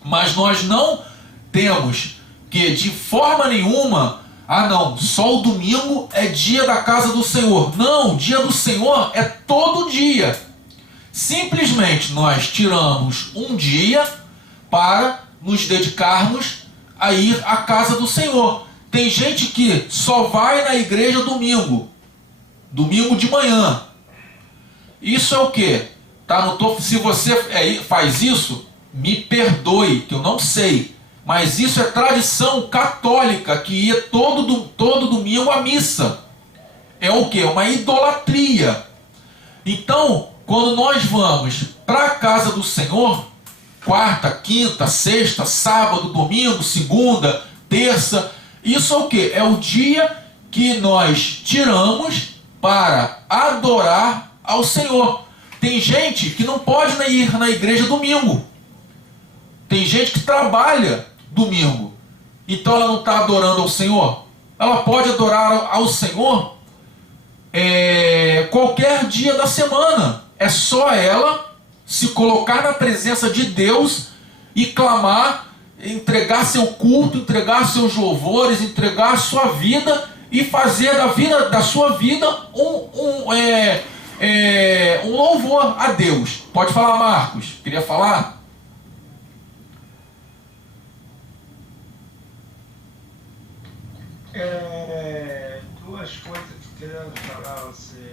Mas nós não temos que, de forma nenhuma, não, só o domingo é dia da casa do Senhor. Não, dia do Senhor é todo dia. Simplesmente nós tiramos um dia para nos dedicarmos a ir à casa do Senhor. Tem gente que só vai na igreja domingo de manhã. Isso é o quê? Se você faz isso, me perdoe, que eu não sei, mas isso é tradição católica, que ia todo domingo à missa. É o quê? Uma idolatria. Então, quando nós vamos para a casa do Senhor, quarta, quinta, sexta, sábado, domingo, segunda, terça, isso é o quê? É o dia que nós tiramos para adorar ao Senhor. Tem gente que não pode ir na igreja domingo. Tem gente que trabalha domingo. Então ela não está adorando ao Senhor. Ela pode adorar ao Senhor qualquer dia da semana. É só ela se colocar na presença de Deus e clamar, entregar seu culto, entregar seus louvores, entregar a sua vida e fazer da sua vida um louvor a Deus. Pode falar, Marcos. Queria falar? Duas coisas que eu queria falar sobre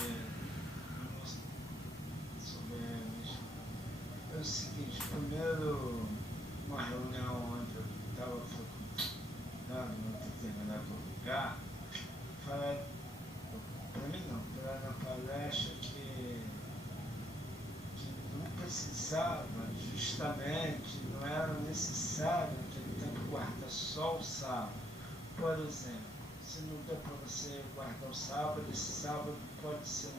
é o seguinte. Primeiro, uma reunião onde eu estava dando um determinado lugar, para mim não, para na palestra que não precisava, justamente, não era necessário naquele tempo guardar só o sábado. Por exemplo, se não der para você guardar o sábado, esse sábado pode ser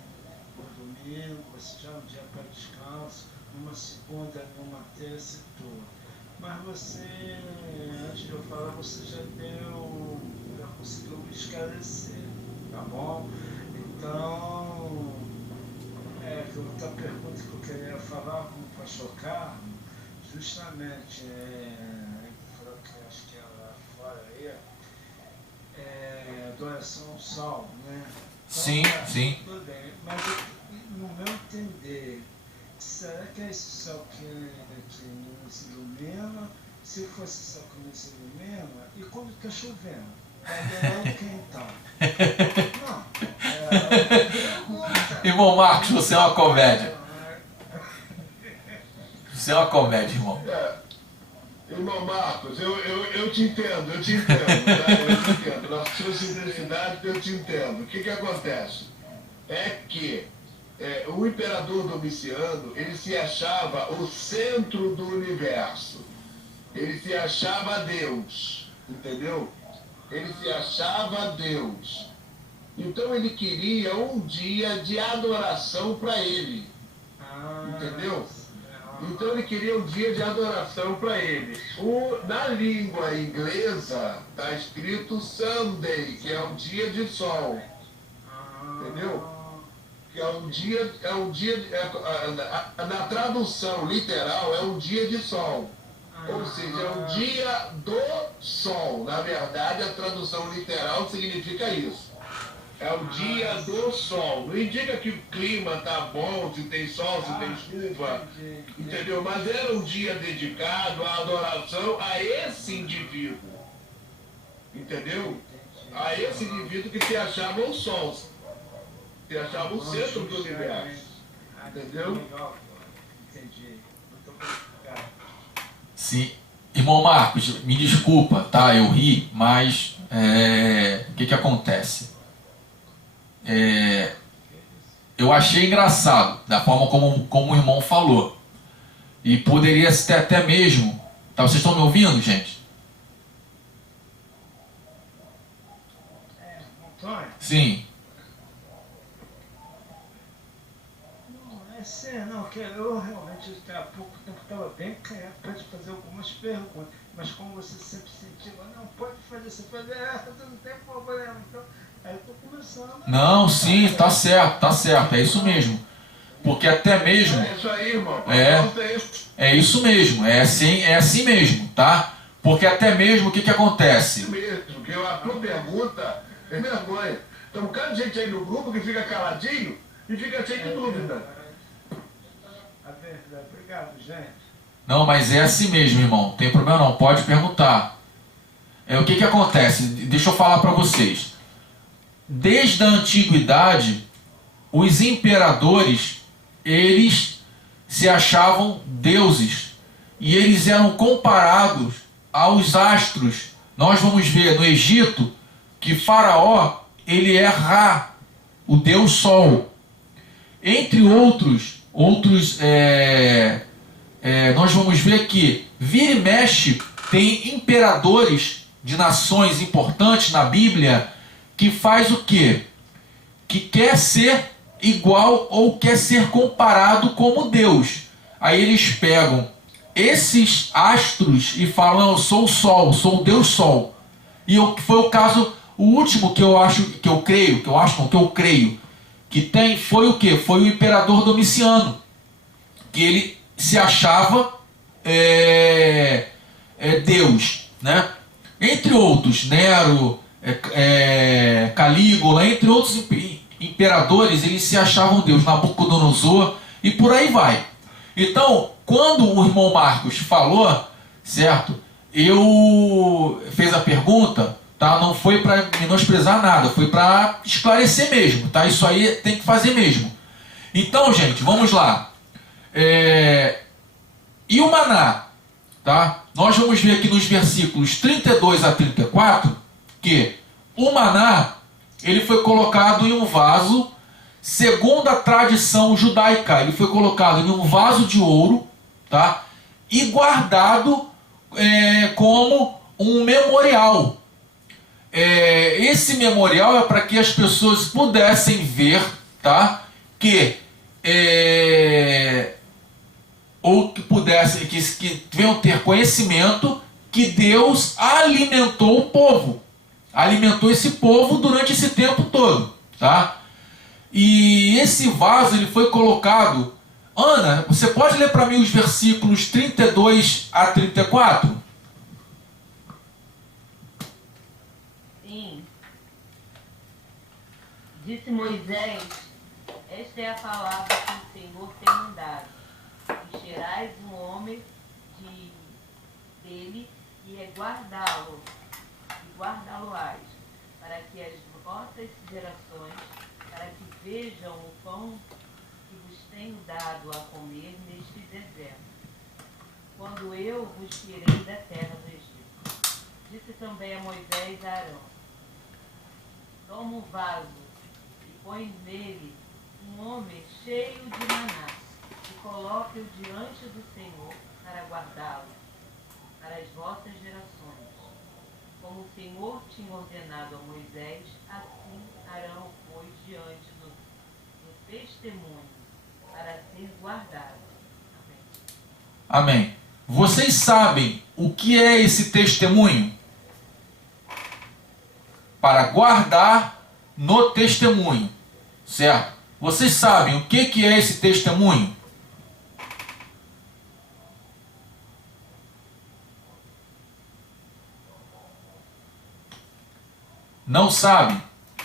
um domingo, se já um dia para descanso, numa segunda, numa terça e tudo. Mas você, antes de eu falar, você já conseguiu me esclarecer, tá bom? Então, outra pergunta que eu queria falar com o pastor Carlos, justamente, falou que acho que ela fora aí, adoração ao sol, né? Então, Sim, sim. Tudo bem, mas no meu entender, será que é esse sol que não se ilumina? Se fosse sol que não se ilumina, e quando está chovendo? Adorando quem então? Não. Irmão Marcos, você é uma comédia. Você é uma comédia, irmão. Irmão Marcos, eu te entendo, tá? Eu te entendo. Na sua simplicidade, eu te entendo. O que acontece? É que o imperador Domiciano, ele se achava o centro do universo. Ele se achava Deus, entendeu? Ele se achava Deus. Então ele queria um dia de adoração para ele, entendeu? Então ele queria um dia de adoração para ele. Na língua inglesa está escrito Sunday, que é um dia de sol, entendeu? Que na tradução literal é um dia de sol. Ou seja, é um dia do sol. Na verdade, a tradução literal significa isso. É o dia do sol. Não indica que o clima tá bom, se tem sol, se tem chuva, entendeu? Mas era um dia dedicado à adoração a esse indivíduo, entendeu? A esse indivíduo que se achava o sol, se achava o centro do universo, entendeu? Entendi. Muito obrigado. Sim. Irmão Marcos, me desculpa, tá? Eu ri, mas o que acontece? Eu achei engraçado da forma como o irmão falou. E poderia ser até mesmo. Tá, vocês estão me ouvindo, gente? Antônio? Sim. Não, é sério, não, que eu realmente há pouco tempo estava bem querendo para te fazer algumas perguntas, mas como você sempre sentiu, não, pode fazer, você faz, você não tem problema, então, aí eu estou começando. Não, sim, tá certo, é isso mesmo. Porque até mesmo. É isso aí, irmão. É isso mesmo, é assim mesmo, tá? Porque até mesmo o que acontece? É isso mesmo, porque a tua pergunta é vergonha. Tem um bocado de gente aí no grupo que fica caladinho e fica cheio de dúvida. A verdade, obrigado, gente. Não, mas é assim mesmo, irmão. Não tem problema não, pode perguntar. O que acontece? Deixa eu falar para vocês. Desde a antiguidade, os imperadores, eles se achavam deuses. E eles eram comparados aos astros. Nós vamos ver no Egito que Faraó, ele é Ra, o deus Sol. Entre outros nós vamos ver que vira e mexe tem imperadores de nações importantes na Bíblia que faz o quê? Que quer ser igual ou quer ser comparado como Deus. Aí eles pegam esses astros e falam, eu sou o Sol, sou o Deus Sol. E foi o caso, o último que eu creio, que tem, foi o quê? Foi o imperador Domiciano, que ele se achava Deus, né? Entre outros, Nero, Calígula, entre outros imperadores, eles se achavam Deus, Nabucodonosor, e por aí vai. Então, quando o irmão Marcos falou, certo? Fez a pergunta, tá? Não foi para menosprezar nada, foi para esclarecer mesmo, tá? Isso aí tem que fazer mesmo. Então, gente, vamos lá. E o maná, tá? Nós vamos ver aqui nos versículos 32 a 34 que o maná, ele foi colocado em um vaso, segundo a tradição judaica. Ele foi colocado em um vaso de ouro, tá? E guardado como um memorial. Esse memorial é para que as pessoas pudessem ver, tá? Que ou que pudessem, que venham ter conhecimento que Deus alimentou o povo. Alimentou esse povo durante esse tempo todo, tá? E esse vaso, ele foi colocado... Ana, você pode ler para mim os versículos 32 a 34? Sim. Disse Moisés, esta é a palavra que o Senhor tem me dado. Encherás um homem dele e guardá-lo-ás, para que as vossas gerações, para que vejam o pão que vos tenho dado a comer neste deserto, quando eu vos tirei da terra do Egito. Disse também a Moisés e a Arão, toma um vaso e põe nele um homem cheio de maná, e coloque-o diante do Senhor para guardá-lo, para as vossas gerações. Como o Senhor tinha ordenado a Moisés, assim Arão o pôs diante do testemunho, para ser guardado. Amém. Amém. Vocês sabem o que é esse testemunho? Para guardar no testemunho, certo? Vocês sabem o que é esse testemunho? Não sabe?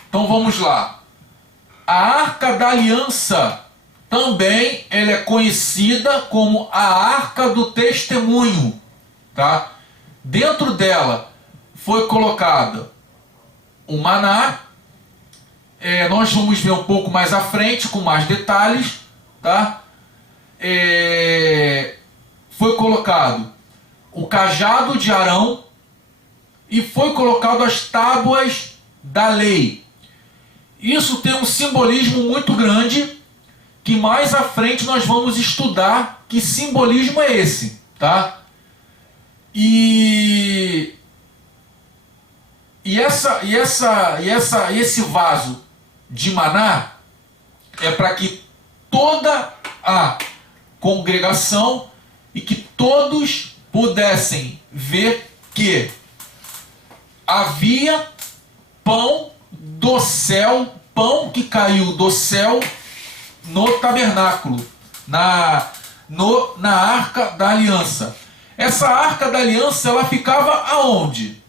Então vamos lá. A Arca da Aliança também ela é conhecida como a Arca do Testemunho, tá? Dentro dela foi colocada o maná. Nós vamos ver um pouco mais à frente com mais detalhes, tá? Foi colocado o cajado de Arão e foi colocado as tábuas da lei. Isso tem um simbolismo muito grande, que mais à frente nós vamos estudar que simbolismo é esse, tá? E esse vaso de maná é para que toda a congregação e que todos pudessem ver que havia pão do céu, pão que caiu do céu no tabernáculo, na Arca da Aliança. Essa Arca da Aliança, ela ficava aonde?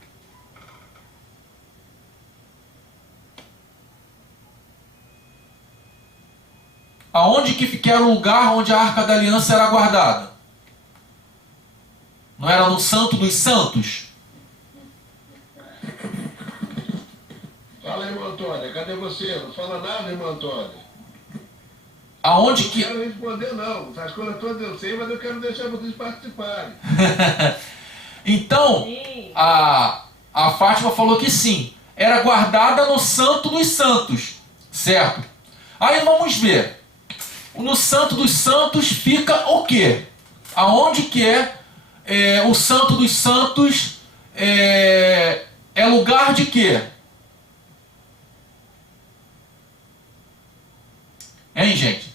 Aonde que era o lugar onde a Arca da Aliança era guardada? Não era no Santo dos Santos? Fala, irmão Antônio, cadê você? Não fala nada, irmão Antônio. Aonde que... Não quero responder, não. As coisas todas eu sei, mas eu quero deixar vocês participarem. Então, a Fátima falou que sim. Era guardada no Santo dos Santos, certo? Aí vamos ver. No Santo dos Santos fica o quê? Aonde que o Santo dos Santos é lugar de quê? Hein, gente?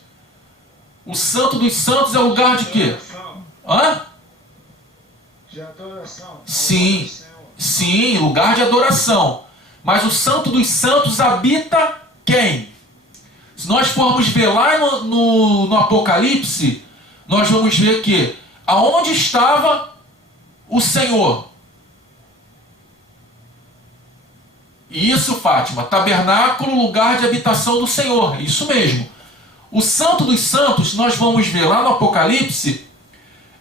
O Santo dos Santos é lugar de quê? Hã? De adoração. Sim, sim, lugar de adoração. Mas o Santo dos Santos habita quem? Se nós formos ver lá no Apocalipse, nós vamos ver que aonde estava o Senhor? Isso, Fátima, tabernáculo, lugar de habitação do Senhor, isso mesmo. O Santo dos Santos, nós vamos ver lá no Apocalipse,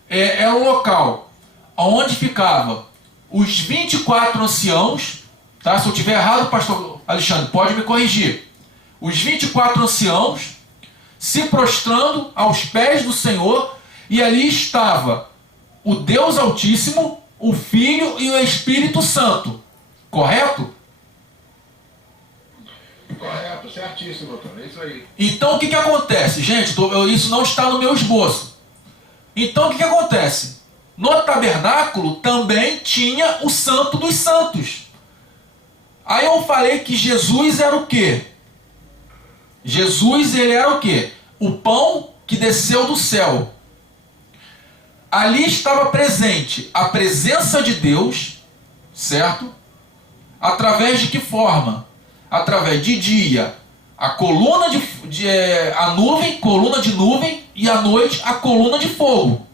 é o local onde ficava os 24 anciãos, tá? Se eu estiver errado, pastor Alexandre, pode me corrigir. Os 24 anciãos se prostrando aos pés do Senhor, e ali estava o Deus Altíssimo, o Filho e o Espírito Santo. Correto? Correto, certíssimo, doutor. É isso aí. Então o que acontece? Gente, isso não está no meu esboço. Então o que acontece? No tabernáculo também tinha o Santo dos Santos. Aí eu falei que Jesus era o quê? Jesus, ele era o quê? O pão que desceu do céu. Ali estava presente a presença de Deus, certo? Através de que forma? Através de dia, a coluna a nuvem, coluna de nuvem, e à noite a coluna de fogo.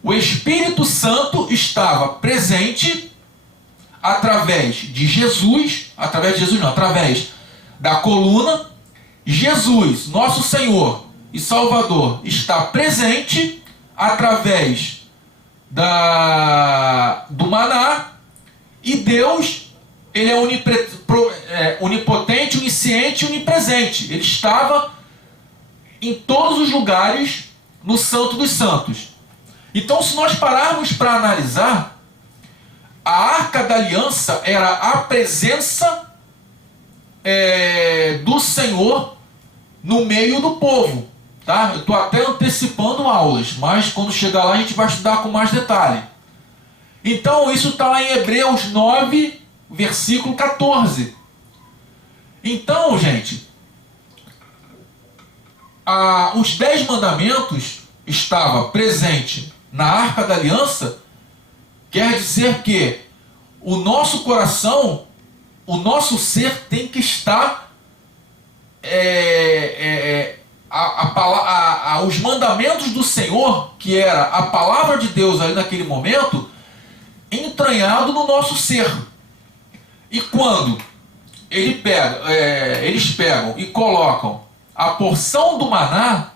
O Espírito Santo estava presente através de Jesus, através da coluna. Jesus, nosso Senhor e Salvador, está presente através do maná, e Deus, ele é onipotente, onisciente e onipresente. Ele estava em todos os lugares no Santo dos Santos. Então, se nós pararmos para analisar, a Arca da Aliança era a presença do Senhor no meio do povo. Tá? Eu estou até antecipando aulas, mas quando chegar lá a gente vai estudar com mais detalhe. Então isso está lá em Hebreus 9, versículo 14. Então, gente, os 10 mandamentos estavam presentes na Arca da Aliança, quer dizer que o nosso coração, o nosso ser tem que estar os mandamentos do Senhor, que era a palavra de Deus ali naquele momento, entranhado no nosso ser. E quando eles pegam e colocam a porção do maná,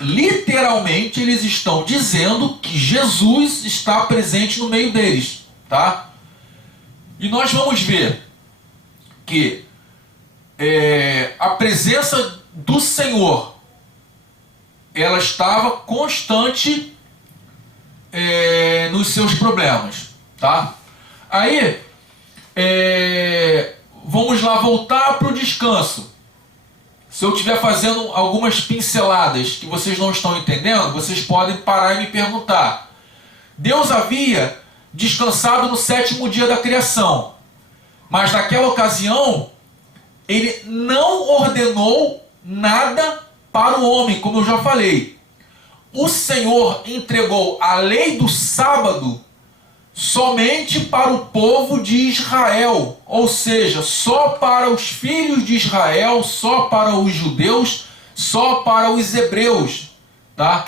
literalmente eles estão dizendo que Jesus está presente no meio deles, tá? E nós vamos ver que a presença do Senhor, ela estava constante nos seus problemas, tá? Aí, vamos lá voltar para o descanso. Se eu estiver fazendo algumas pinceladas que vocês não estão entendendo, vocês podem parar e me perguntar. Deus havia descansado no 7º dia da criação, mas naquela ocasião ele não ordenou nada para o homem, como eu já falei. O Senhor entregou a lei do sábado somente para o povo de Israel, ou seja, só para os filhos de Israel, só para os judeus, só para os hebreus, tá?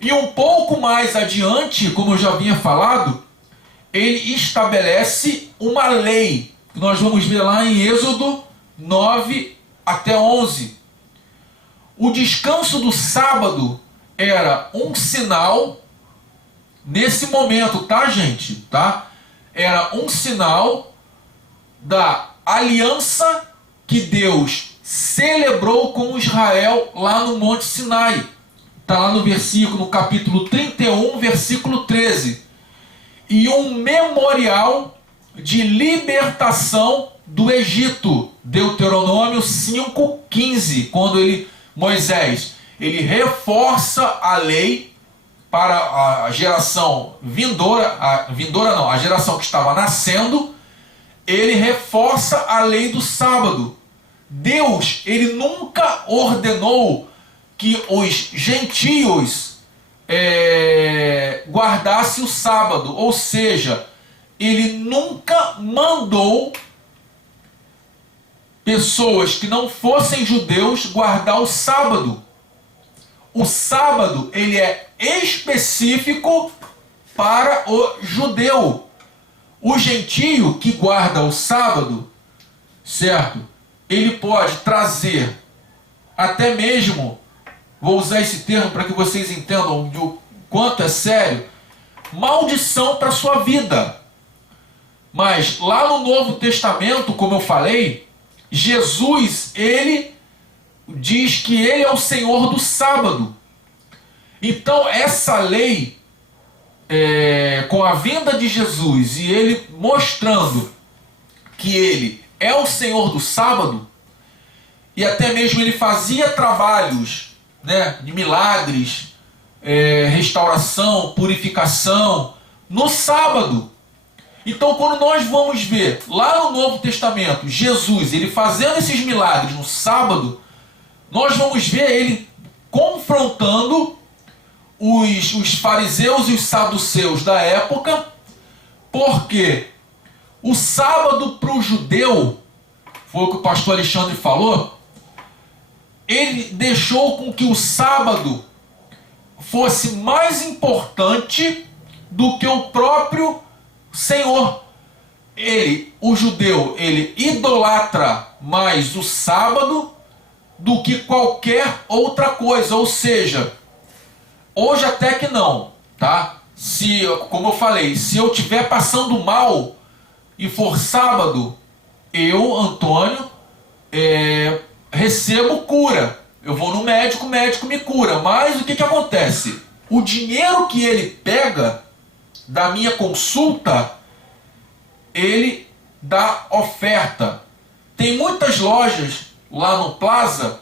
E um pouco mais adiante, como eu já havia falado, ele estabelece uma lei, que nós vamos ver lá em Êxodo 9 até 11. O descanso do sábado era um sinal. Nesse momento, tá, gente? Tá? Era um sinal da aliança que Deus celebrou com Israel lá no Monte Sinai. Está lá no capítulo 31, versículo 13. E um memorial de libertação do Egito. Deuteronômio 5:15, quando Moisés, ele reforça a lei para a geração a geração que estava nascendo, ele reforça a lei do sábado. Deus, ele nunca ordenou que os gentios guardassem o sábado, ou seja, ele nunca mandou pessoas que não fossem judeus guardar o sábado. O sábado, ele é específico para o judeu. O gentio que guarda o sábado, certo? Ele pode trazer, até mesmo, vou usar esse termo para que vocês entendam o quanto é sério, maldição para a sua vida. Mas lá no Novo Testamento, como eu falei, Jesus, ele diz que ele é o Senhor do sábado. Então essa lei, com a vinda de Jesus e ele mostrando que ele é o Senhor do sábado, e até mesmo ele fazia trabalhos, né, de milagres, restauração, purificação no sábado. Então quando nós vamos ver lá no Novo Testamento Jesus ele fazendo esses milagres no sábado, nós vamos ver ele confrontando os fariseus e os saduceus da época, porque o sábado para o judeu, foi o que o pastor Alexandre falou, ele deixou com que o sábado fosse mais importante do que o próprio Senhor. O judeu, ele idolatra mais o sábado do que qualquer outra coisa, ou seja, hoje até que não, tá? Como eu falei, se eu estiver passando mal e for sábado, eu, Antônio, recebo cura. Eu vou no médico, o médico me cura. Mas o que acontece? O dinheiro que ele pega da minha consulta, ele dá oferta. Tem muitas lojas lá no Plaza